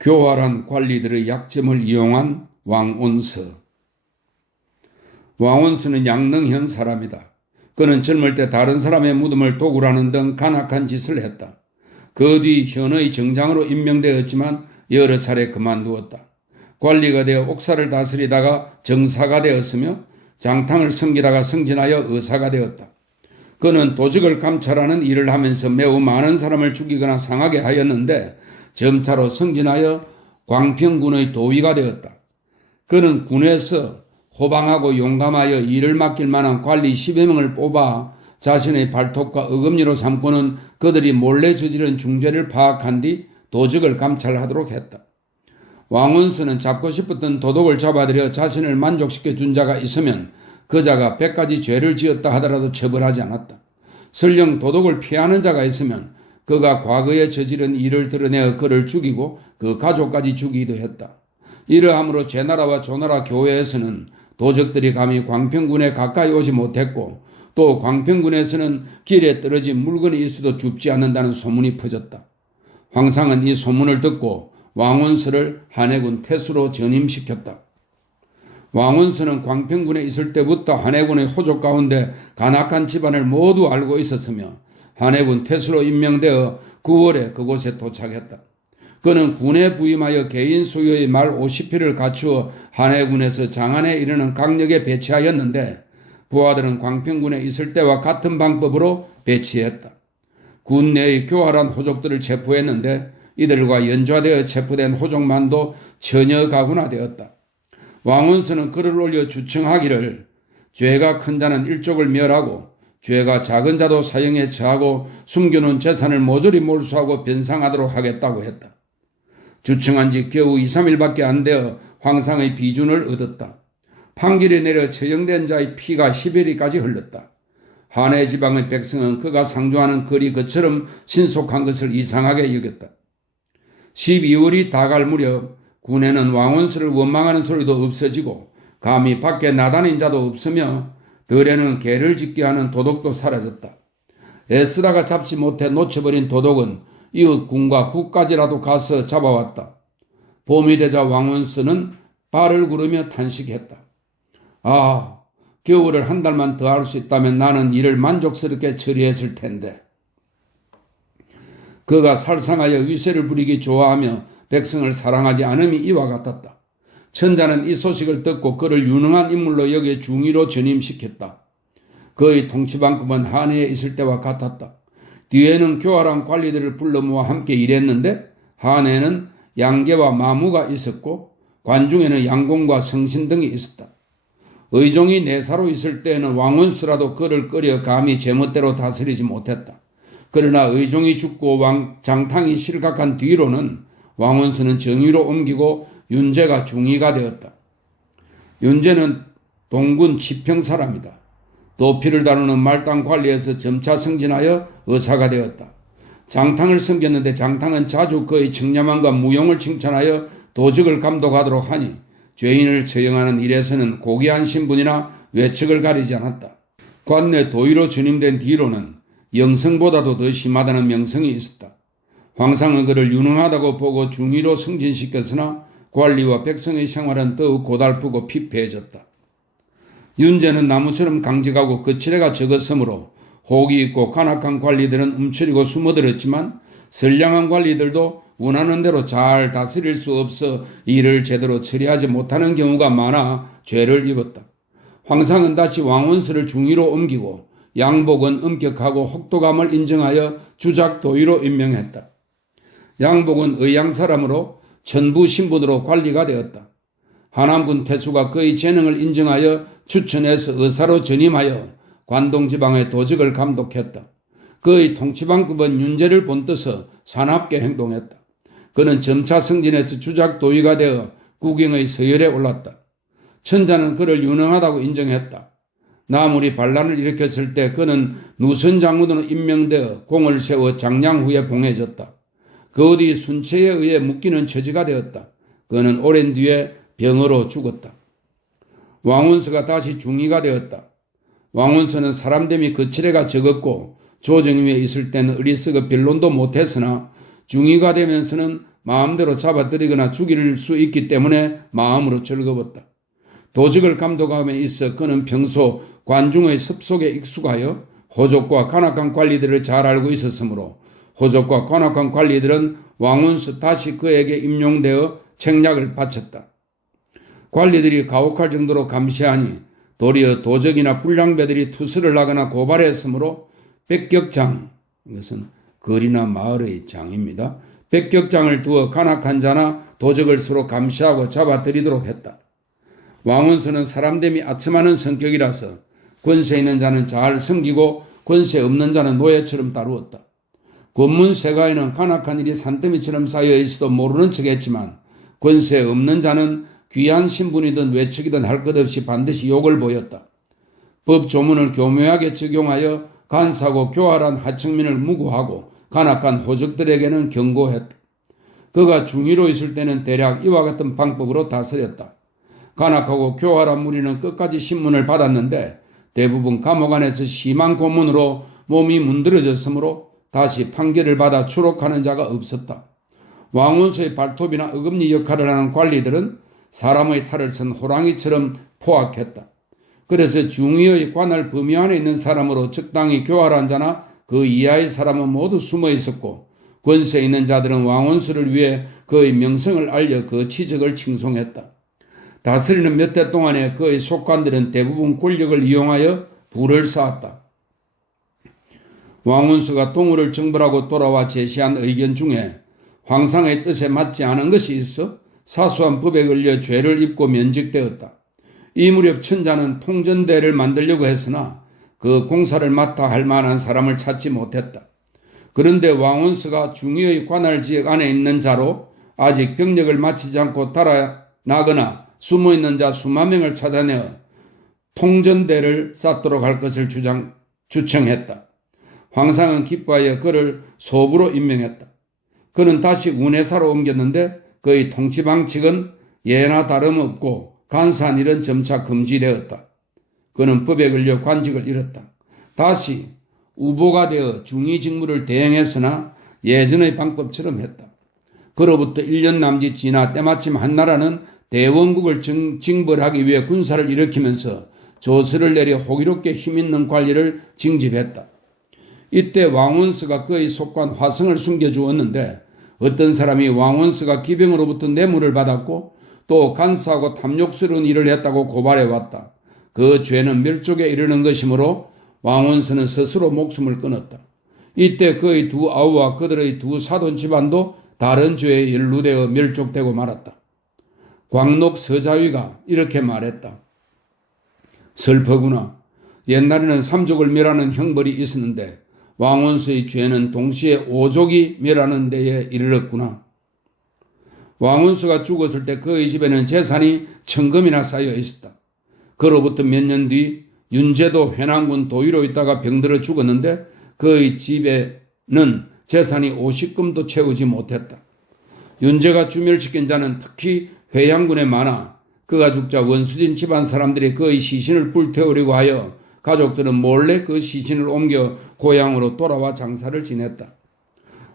교활한 관리들의 약점을 이용한 왕온서. 왕온서는 양릉현 사람이다. 그는 젊을 때 다른 사람의 무덤을 도굴하는 등 간악한 짓을 했다. 그 뒤 현의 정장으로 임명되었지만 여러 차례 그만두었다. 관리가 되어 옥사를 다스리다가 정사가 되었으며 장탕을 섬기다가 승진하여 의사가 되었다. 그는 도적을 감찰하는 일을 하면서 매우 많은 사람을 죽이거나 상하게 하였는데 점차로 승진하여 광평군의 도위가 되었다. 그는 군에서 호방하고 용감하여 일을 맡길 만한 관리 10여 명을 뽑아 자신의 발톱과 어금니로 삼고는 그들이 몰래 저지른 중죄를 파악한 뒤 도적을 감찰하도록 했다. 왕원수는 잡고 싶었던 도둑을 잡아들여 자신을 만족시켜 준 자가 있으면 그 자가 100가지 죄를 지었다 하더라도 처벌하지 않았다. 설령 도둑을 피하는 자가 있으면 그가 과거에 저지른 일을 드러내어 그를 죽이고 그 가족까지 죽이기도 했다. 이러함으로 제나라와 조나라 교회에서는 도적들이 감히 광평군에 가까이 오지 못했고 또 광평군에서는 길에 떨어진 물건이 있어도 줍지 않는다는 소문이 퍼졌다. 황상은 이 소문을 듣고 왕원서를 한해군 태수로 전임시켰다. 왕원서는 광평군에 있을 때부터 한해군의 호족 가운데 간악한 집안을 모두 알고 있었으며 한해군 태수로 임명되어 9월에 그곳에 도착했다. 그는 군에 부임하여 개인 소유의 말 50匹를 갖추어 한해군에서 장안에 이르는 강력에 배치하였는데 부하들은 광평군에 있을 때와 같은 방법으로 배치했다. 군 내의 교활한 호족들을 체포했는데 이들과 연좌되어 체포된 호족만도 처녀 가군화되었다. 왕원서는 글을 올려 주청하기를 죄가 큰 자는 일족을 멸하고 죄가 작은 자도 사형에 처하고 숨겨놓은 재산을 모조리 몰수하고 변상하도록 하겠다고 했다. 주청한 지 겨우 2, 3일밖에 안 되어 황상의 비준을 얻었다. 판결이 내려 처형된 자의 피가 10일까지 흘렀다. 한해 지방의 백성은 그가 상주하는 글이 그처럼 신속한 것을 이상하게 여겼다. 12월이 다갈 무렵 군에는 왕원수를 원망하는 소리도 없어지고 감히 밖에 나다닌 자도 없으며 들에는 개를 짖게 하는 도둑도 사라졌다. 애쓰다가 잡지 못해 놓쳐버린 도둑은 이웃 군과 국까지라도 가서 잡아왔다. 봄이 되자 왕원수는 발을 구르며 탄식했다. 아, 겨울을 한 달만 더 할 수 있다면 나는 일을 만족스럽게 처리했을 텐데. 그가 살상하여 위세를 부리기 좋아하며 백성을 사랑하지 않음이 이와 같았다. 천자는 이 소식을 듣고 그를 유능한 인물로 여겨 중위로 전임시켰다. 그의 통치방법은 한해에 있을 때와 같았다. 뒤에는 교활한 관리들을 불러 모아 함께 일했는데 한해는 양계와 마무가 있었고 관중에는 양공과 성신 등이 있었다. 의종이 내사로 있을 때에는 왕원수라도 그를 끌여 감히 제멋대로 다스리지 못했다. 그러나 의종이 죽고 장탕이 실각한 뒤로는 왕원수는 정의로 옮기고 윤제가 중의가 되었다. 윤제는 동군 치평 사람이다. 도피를 다루는 말단 관리에서 점차 승진하여 의사가 되었다. 장탕을 섬겼는데 장탕은 자주 그의 청렴함과 무용을 칭찬하여 도적을 감독하도록 하니 죄인을 처형하는 일에서는 고귀한 신분이나 외척을 가리지 않았다. 관내 도의로 전임된 뒤로는 영성보다도 더 심하다는 명성이 있었다. 황상은 그를 유능하다고 보고 중위로 승진시켰으나 관리와 백성의 생활은 더욱 고달프고 피폐해졌다. 윤제는 나무처럼 강직하고 거칠애가 적었으므로 혹이 있고 간악한 관리들은 움츠리고 숨어들었지만 선량한 관리들도 원하는 대로 잘 다스릴 수 없어 일을 제대로 처리하지 못하는 경우가 많아 죄를 입었다. 황상은 다시 왕원수를 중위로 옮기고 양복은 엄격하고 혹독함을 인정하여 주작 도의로 임명했다. 양복은 의양 사람으로 천부 신분으로 관리가 되었다. 하남군 태수가 그의 재능을 인정하여 추천해서 의사로 전임하여 관동지방의 도적을 감독했다. 그의 통치방법은 윤제를 본떠서 사납게 행동했다. 그는 점차 승진해서 주작 도의가 되어 국영의 서열에 올랐다. 천자는 그를 유능하다고 인정했다. 나무리 반란을 일으켰을 때 그는 누선 장군으로 임명되어 공을 세워 장량 후에 봉해졌다. 그 뒤 순체에 의해 묶이는 처지가 되었다. 그는 오랜 뒤에 병으로 죽었다. 왕원서가 다시 중위가 되었다. 왕원서는 사람됨이 거칠애가 적었고 조정위에 있을 때는 어리석어 변론도 못했으나 중위가 되면서는 마음대로 잡아들이거나 죽일 수 있기 때문에 마음으로 즐거웠다. 도적을 감독함에 있어 그는 평소 관중의 습속에 익숙하여 호족과 간악한 관리들을 잘 알고 있었으므로 호족과 간악한 관리들은 왕원서 다시 그에게 임용되어 책략을 바쳤다. 관리들이 가혹할 정도로 감시하니 도리어 도적이나 불량배들이 투수를 하거나 고발했으므로 백격장, 이것은 거리나 마을의 장입니다. 백격장을 두어 간악한 자나 도적을 서로 감시하고 잡아들이도록 했다. 왕원서는 사람됨이 아첨하는 성격이라서 권세 있는 자는 잘 섬기고 권세 없는 자는 노예처럼 다루었다. 권문세가에는 간악한 일이 산더미처럼 쌓여 있어도 모르는 척했지만 권세 없는 자는 귀한 신분이든 외척이든 할 것 없이 반드시 욕을 보였다. 법 조문을 교묘하게 적용하여 간사고 교활한 하층민을 무고하고 간악한 호적들에게는 경고했다. 그가 중위로 있을 때는 대략 이와 같은 방법으로 다스렸다. 간악하고 교활한 무리는 끝까지 신문을 받았는데 대부분 감옥 안에서 심한 고문으로 몸이 문드러졌으므로 다시 판결을 받아 추록하는 자가 없었다. 왕원수의 발톱이나 어금니 역할을 하는 관리들은 사람의 탈을 쓴 호랑이처럼 포악했다. 그래서 중위의 관할 범위 안에 있는 사람으로 적당히 교활한 자나 그 이하의 사람은 모두 숨어 있었고 권세 있는 자들은 왕원수를 위해 그의 명성을 알려 그 치적을 칭송했다. 다스리는 몇 해 동안에 그의 속관들은 대부분 권력을 이용하여 부를 쌓았다. 왕원수가 동우를 정벌하고 돌아와 제시한 의견 중에 황상의 뜻에 맞지 않은 것이 있어 사소한 법에 걸려 죄를 입고 면직되었다. 이 무렵 천자는 통전대를 만들려고 했으나 그 공사를 맡아 할 만한 사람을 찾지 못했다. 그런데 왕원수가 중위의 관할지역 안에 있는 자로 아직 병력을 마치지 않고 달아나거나 숨어있는 자 수만 명을 찾아내어 통전대를 쌓도록 할 것을 주청했다. 황상은 기뻐하여 그를 소부로 임명했다. 그는 다시 운해사로 옮겼는데 그의 통치 방식은 예나 다름없고 간사한 일은 점차 금지되었다. 그는 법에 걸려 관직을 잃었다. 다시 우보가 되어 중위 직무를 대행했으나 예전의 방법처럼 했다. 그로부터 1년 남짓 지나 때마침 한나라는 대원국을 징벌하기 위해 군사를 일으키면서 조서를 내려 호기롭게 힘있는 관리를 징집했다. 이때 왕원서가 그의 속관 화성을 숨겨주었는데 어떤 사람이 왕원서가 기병으로부터 뇌물을 받았고 또 간사하고 탐욕스러운 일을 했다고 고발해왔다. 그 죄는 멸족에 이르는 것이므로 왕원서는 스스로 목숨을 끊었다. 이때 그의 두 아우와 그들의 두 사돈 집안도 다른 죄에 연루되어 멸족되고 말았다. 광록 서자위가 이렇게 말했다. 슬퍼구나. 옛날에는 삼족을 멸하는 형벌이 있었는데 왕원서의 죄는 동시에 오족이 멸하는 데에 이르렀구나. 왕원서가 죽었을 때 그의 집에는 재산이 천금이나 쌓여 있었다. 그로부터 몇 년 뒤 윤제도 회난군 도의로 있다가 병들어 죽었는데 그의 집에는 재산이 50금도 채우지 못했다. 윤제가 주멸시킨 자는 특히 회양군에 많아 그가 죽자 원수진 집안 사람들이 그의 시신을 불태우려고 하여 가족들은 몰래 그 시신을 옮겨 고향으로 돌아와 장사를 지냈다.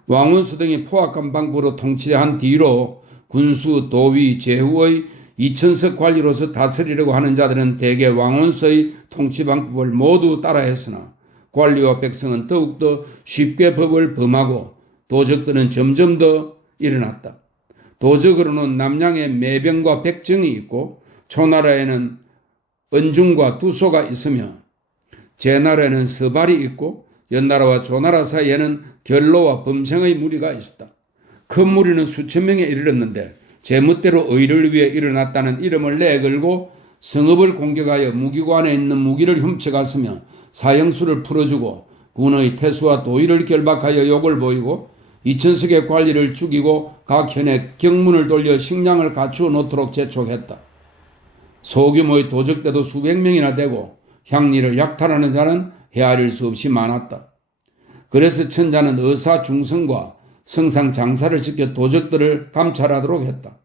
왕원수 등이 포악한 방법으로 통치한 뒤로 군수, 도위, 제후의 2000석 관리로서 다스리려고 하는 자들은 대개 왕원서의 통치 방법을 모두 따라했으나 관리와 백성은 더욱더 쉽게 법을 범하고 도적들은 점점 더 일어났다. 도적으로는 남양에 매병과 백정이 있고 초나라에는 은중과 두소가 있으며 제나라에는 서발이 있고 연나라와 조나라 사이에는 결로와 범생의 무리가 있었다. 큰 무리는 수천 명에 이르렀는데 제멋대로 의를 위해 일어났다는 이름을 내걸고 성읍을 공격하여 무기관에 있는 무기를 훔쳐갔으며 사형수를 풀어주고 군의 태수와 도의를 결박하여 욕을 보이고 2000석의 관리를 죽이고 각 현에 경문을 돌려 식량을 갖추어 놓도록 재촉했다. 소규모의 도적대도 수백 명이나 되고 향리를 약탈하는 자는 헤아릴 수 없이 많았다. 그래서 천자는 의사 중성과 성상 장사를 지켜 도적들을 감찰하도록 했다.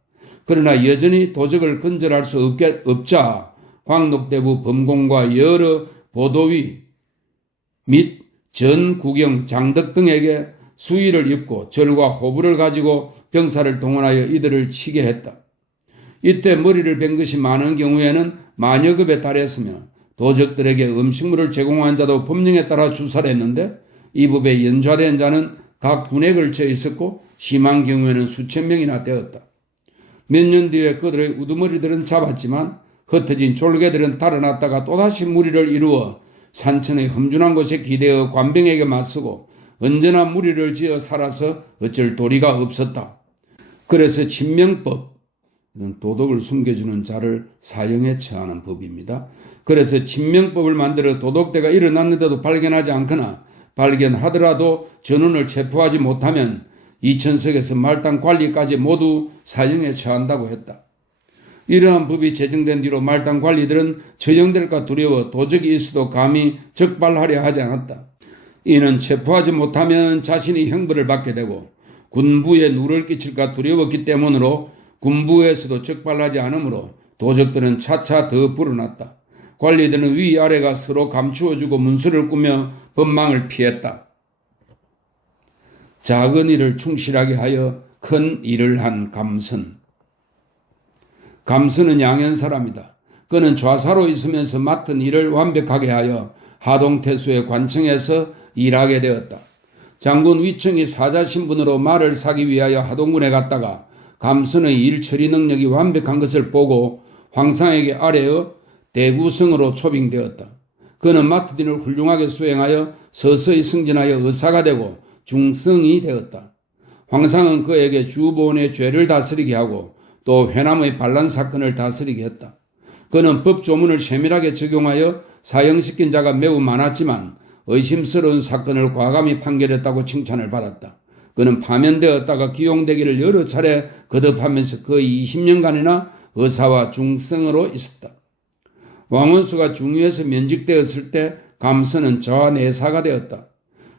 그러나 여전히 도적을 근절할 수 없자 광록대부 범공과 여러 보도위 및 전구경, 장덕 등에게 수의를 입고 절과 호부를 가지고 병사를 동원하여 이들을 치게 했다. 이때 머리를 벤 것이 많은 경우에는 만여급에 달했으며 도적들에게 음식물을 제공한 자도 법령에 따라 주사를 했는데 이 법에 연좌된 자는 각 군에 걸쳐 있었고 심한 경우에는 수천 명이나 되었다. 몇 년 뒤에 그들의 우두머리들은 잡았지만 흩어진 졸개들은 달아났다가 또다시 무리를 이루어 산천의 험준한 곳에 기대어 관병에게 맞서고 언제나 무리를 지어 살아서 어쩔 도리가 없었다. 그래서 친명법, 도덕을 숨겨주는 자를 사형에 처하는 법입니다. 그래서 친명법을 만들어 도덕대가 일어났는데도 발견하지 않거나 발견하더라도 전원을 체포하지 못하면 2000석에서 말단 관리까지 모두 사형에 처한다고 했다. 이러한 법이 제정된 뒤로 말단 관리들은 처형될까 두려워 도적이 있어도 감히 적발하려 하지 않았다. 이는 체포하지 못하면 자신이 형벌을 받게 되고 군부에 누를 끼칠까 두려웠기 때문으로 군부에서도 적발하지 않으므로 도적들은 차차 더 불어났다. 관리들은 위아래가 서로 감추어주고 문수를 꾸며 법망을 피했다. 작은 일을 충실하게 하여 큰 일을 한 감선. 감선은 양현 사람이다. 그는 좌사로 있으면서 맡은 일을 완벽하게 하여 하동태수의 관청에서 일하게 되었다. 장군 위청이 사자 신분으로 말을 사기 위하여 하동군에 갔다가 감선의 일 처리 능력이 완벽한 것을 보고 황상에게 아뢰어 대구성으로 초빙되었다. 그는 맡은 일을 훌륭하게 수행하여 서서히 승진하여 의사가 되고 중성이 되었다. 황상은 그에게 주보원의 죄를 다스리게 하고 또 회남의 반란 사건을 다스리게 했다. 그는 법조문을 세밀하게 적용하여 사형시킨 자가 매우 많았지만 의심스러운 사건을 과감히 판결했다고 칭찬을 받았다. 그는 파면되었다가 기용되기를 여러 차례 거듭하면서 거의 20년간이나 의사와 중성으로 있었다. 왕원수가 중위에서 면직되었을 때 감선은 저하내사가 되었다.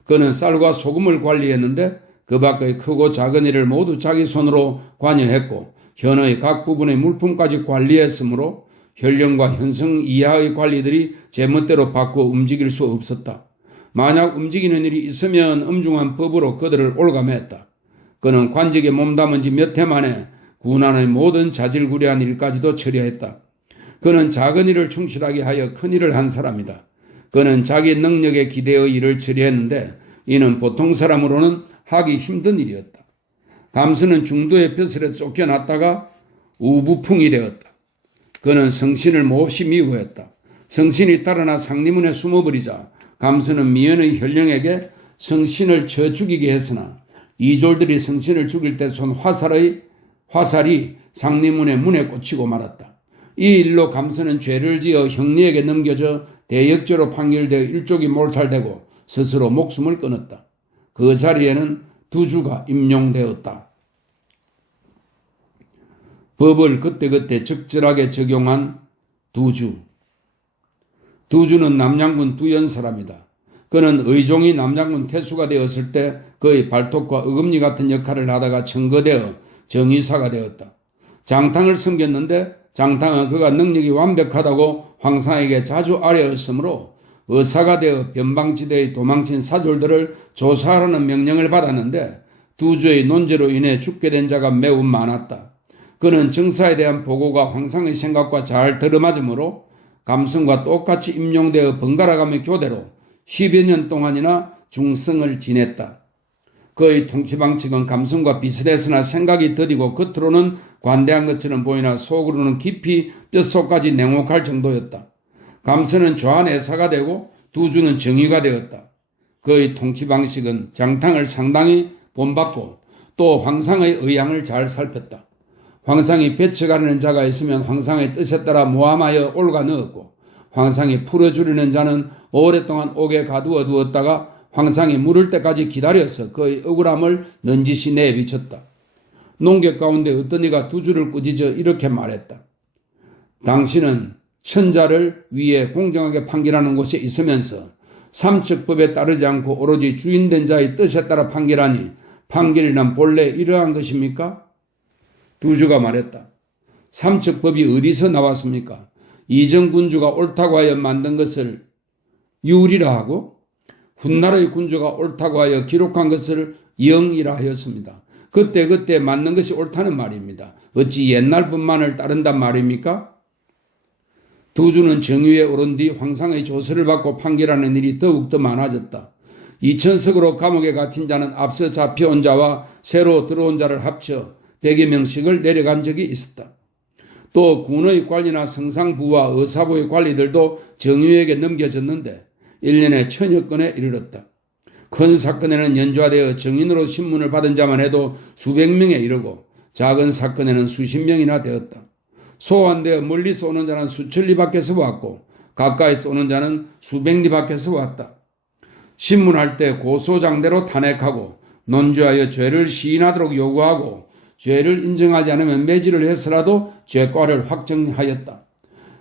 그는 쌀과 소금을 관리했는데 그 밖의 크고 작은 일을 모두 자기 손으로 관여했고 현의 각 부분의 물품까지 관리했으므로 현령과 현성 이하의 관리들이 제멋대로 바꾸어 움직일 수 없었다. 만약 움직이는 일이 있으면 엄중한 법으로 그들을 올감했다. 그는 관직에 몸담은 지 몇 해 만에 군안의 모든 자질구레한 일까지도 처리했다. 그는 작은 일을 충실하게 하여 큰 일을 한 사람이다. 그는 자기 능력에 기대어 일을 처리했는데 이는 보통 사람으로는 하기 힘든 일이었다. 감스는 중도의 벼슬에 쫓겨났다가 우부풍이 되었다. 그는 성신을 몹시 미워했다. 성신이 따라나 상리문에 숨어버리자 감스는 미연의 현령에게 성신을 쳐 죽이게 했으나 이졸들이 성신을 죽일 때 쏜 화살이 상리문의 문에 꽂히고 말았다. 이 일로 감스는 죄를 지어 형리에게 넘겨져 대역죄로 판결되어 일족이 몰살되고 스스로 목숨을 끊었다. 그 자리에는 두주가 임용되었다. 법을 그때그때 적절하게 적용한 두주. 두주는 남양군 두연 사람이다. 그는 의종이 남양군 태수가 되었을 때 그의 발톱과 어금니 같은 역할을 하다가 청거되어 정의사가 되었다. 장탕을 섬겼는데 장탕은 그가 능력이 완벽하다고 황상에게 자주 아뢰었으므로 의사가 되어 변방지대에 도망친 사졸들을 조사하라는 명령을 받았는데 두주의 논제로 인해 죽게 된 자가 매우 많았다. 그는 정사에 대한 보고가 황상의 생각과 잘 들어맞으므로 감성과 똑같이 임용되어 번갈아가며 교대로 10여 년 동안이나 중성을 지냈다. 그의 통치 방식은 감성과 비슷했으나 생각이 더디고 겉으로는 관대한 것처럼 보이나 속으로는 깊이 뼛속까지 냉혹할 정도였다. 감성은 좌안애사가 되고 두주는 정의가 되었다. 그의 통치 방식은 장탕을 상당히 본받고 또 황상의 의향을 잘 살폈다. 황상이 배척하려는 자가 있으면 황상의 뜻에 따라 모함하여 올가 넣었고 황상이 풀어주려는 자는 오랫동안 옥에 가두어 두었다가 황상이 물을 때까지 기다려서 그의 억울함을 넌지시 내비쳤다. 농객 가운데 어떤 이가 두주를 꾸짖어 이렇게 말했다. 당신은 천자를 위에 공정하게 판결하는 곳에 있으면서 삼척법에 따르지 않고 오로지 주인된 자의 뜻에 따라 판결하니 판결이란 본래 이러한 것입니까? 두주가 말했다. 삼척법이 어디서 나왔습니까? 이정군주가 옳다고 하여 만든 것을 유리라 하고 훗날의 군주가 옳다고 하여 기록한 것을 영이라 하였습니다. 그때 맞는 것이 옳다는 말입니다. 어찌 옛날 법만을 따른단 말입니까? 두주는 정의에 오른 뒤 황상의 조서를 받고 판결하는 일이 더욱더 많아졌다. 이천석으로 감옥에 갇힌 자는 앞서 잡혀온 자와 새로 들어온 자를 합쳐 100여 명씩을 내려간 적이 있었다. 또 군의 관리나 성상부와 의사부의 관리들도 정의에게 넘겨졌는데 1년에 1000여 건에 이르렀다. 큰 사건에는 연좌되어 정인으로 신문을 받은 자만 해도 수백 명에 이르고 작은 사건에는 수십 명이나 되었다. 소환되어 멀리서 오는 자는 수천 리 밖에서 왔고 가까이서 오는 자는 수백 리 밖에서 왔다. 신문할 때 고소장대로 탄핵하고 논주하여 죄를 시인하도록 요구하고 죄를 인정하지 않으면 매질을 해서라도 죄과를 확정하였다.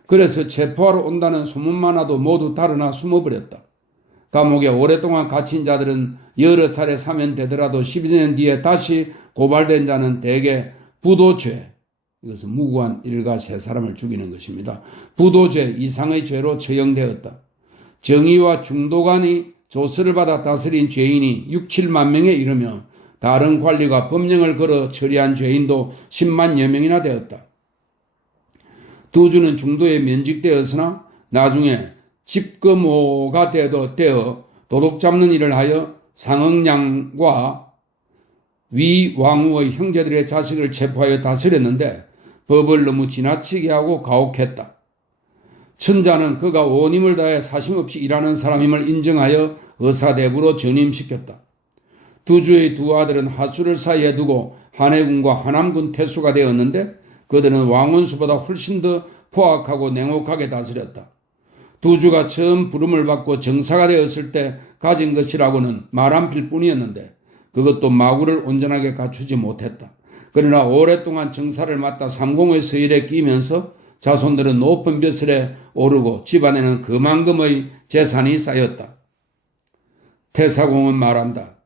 그래서 체포하러 온다는 소문만 와도 모두 달아나 숨어버렸다. 감옥에 오랫동안 갇힌 자들은 여러 차례 사면되더라도 12년 뒤에 다시 고발된 자는 대개 부도죄, 이것은 무고한 일가 세 사람을 죽이는 것입니다. 부도죄 이상의 죄로 처형되었다. 정의와 중도간이 조서를 받아 다스린 죄인이 6, 7만 명에 이르며 다른 관리가 법령을 걸어 처리한 죄인도 10만여 명이나 되었다. 두주는 중도에 면직되었으나 나중에 집검호가 되어 도둑 잡는 일을 하여 상응량과 위왕후의 형제들의 자식을 체포하여 다스렸는데 법을 너무 지나치게 하고 가혹했다. 천자는 그가 온 힘을 다해 사심없이 일하는 사람임을 인정하여 의사대부로 전임시켰다. 두주의 두 아들은 하수를 사이에 두고 한해군과 하남군 태수가 되었는데 그들은 왕원수보다 훨씬 더 포악하고 냉혹하게 다스렸다. 두주가 처음 부름을 받고 정사가 되었을 때 가진 것이라고는 말 한 필 뿐이었는데 그것도 마구를 온전하게 갖추지 못했다. 그러나 오랫동안 정사를 맡다 삼공의 서열에 끼면서 자손들은 높은 벼슬에 오르고 집안에는 그만큼의 재산이 쌓였다. 태사공은 말한다.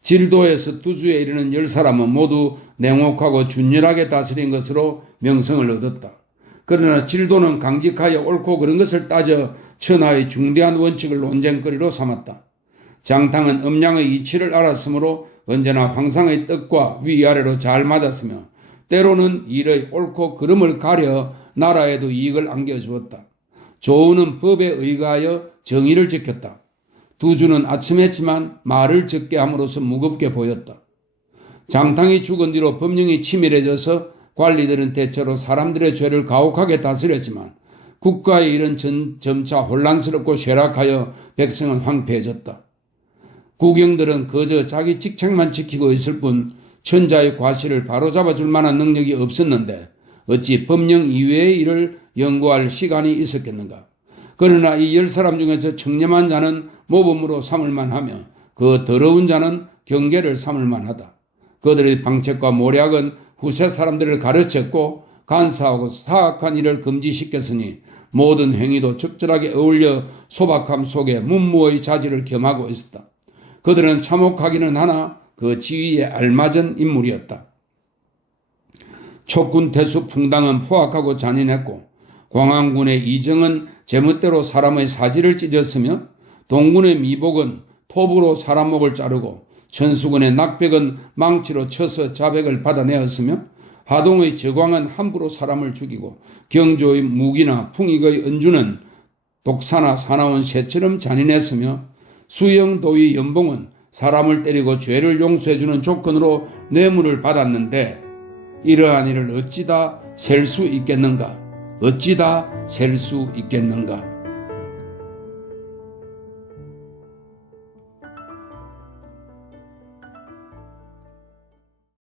질도에서 두주에 이르는 10사람은 모두 냉혹하고 준열하게 다스린 것으로 명성을 얻었다. 그러나 질도는 강직하여 옳고 그른 것을 따져 천하의 중대한 원칙을 논쟁거리로 삼았다. 장탕은 음양의 이치를 알았으므로 언제나 황상의 뜻과 위아래로 잘 맞았으며 때로는 일의 옳고 그름을 가려 나라에도 이익을 안겨주었다. 조은은 법에 의거하여 정의를 지켰다. 두주는 아첨했지만 말을 적게 함으로써 무겁게 보였다. 장탕이 죽은 뒤로 법령이 치밀해져서 관리들은 대체로 사람들의 죄를 가혹하게 다스렸지만 국가의 일은 점차 혼란스럽고 쇠락하여 백성은 황폐해졌다. 국영들은 그저 자기 직책만 지키고 있을 뿐 천자의 과실을 바로잡아줄 만한 능력이 없었는데 어찌 법령 이외의 일을 연구할 시간이 있었겠는가. 그러나 이 10사람 중에서 청렴한 자는 모범으로 삼을만 하며 그 더러운 자는 경계를 삼을만 하다. 그들의 방책과 모략은 후세 사람들을 가르쳤고 간사하고 사악한 일을 금지시켰으니 모든 행위도 적절하게 어울려 소박함 속에 문무의 자질을 겸하고 있었다. 그들은 참혹하기는 하나 그 지위에 알맞은 인물이었다. 촉군 태수 풍당은 포악하고 잔인했고 광안군의 이정은 제멋대로 사람의 사지를 찢었으며 동군의 미복은 톱으로 사람 목을 자르고 천수군의 낙백은 망치로 쳐서 자백을 받아내었으며 하동의 저광은 함부로 사람을 죽이고 경조의 무기나 풍익의 은주는 독사나 사나운 새처럼 잔인했으며 수영도의 연봉은 사람을 때리고 죄를 용서해주는 조건으로 뇌물을 받았는데 이러한 일을 어찌다 셀 수 있겠는가? 어찌다 셀 수 있겠는가?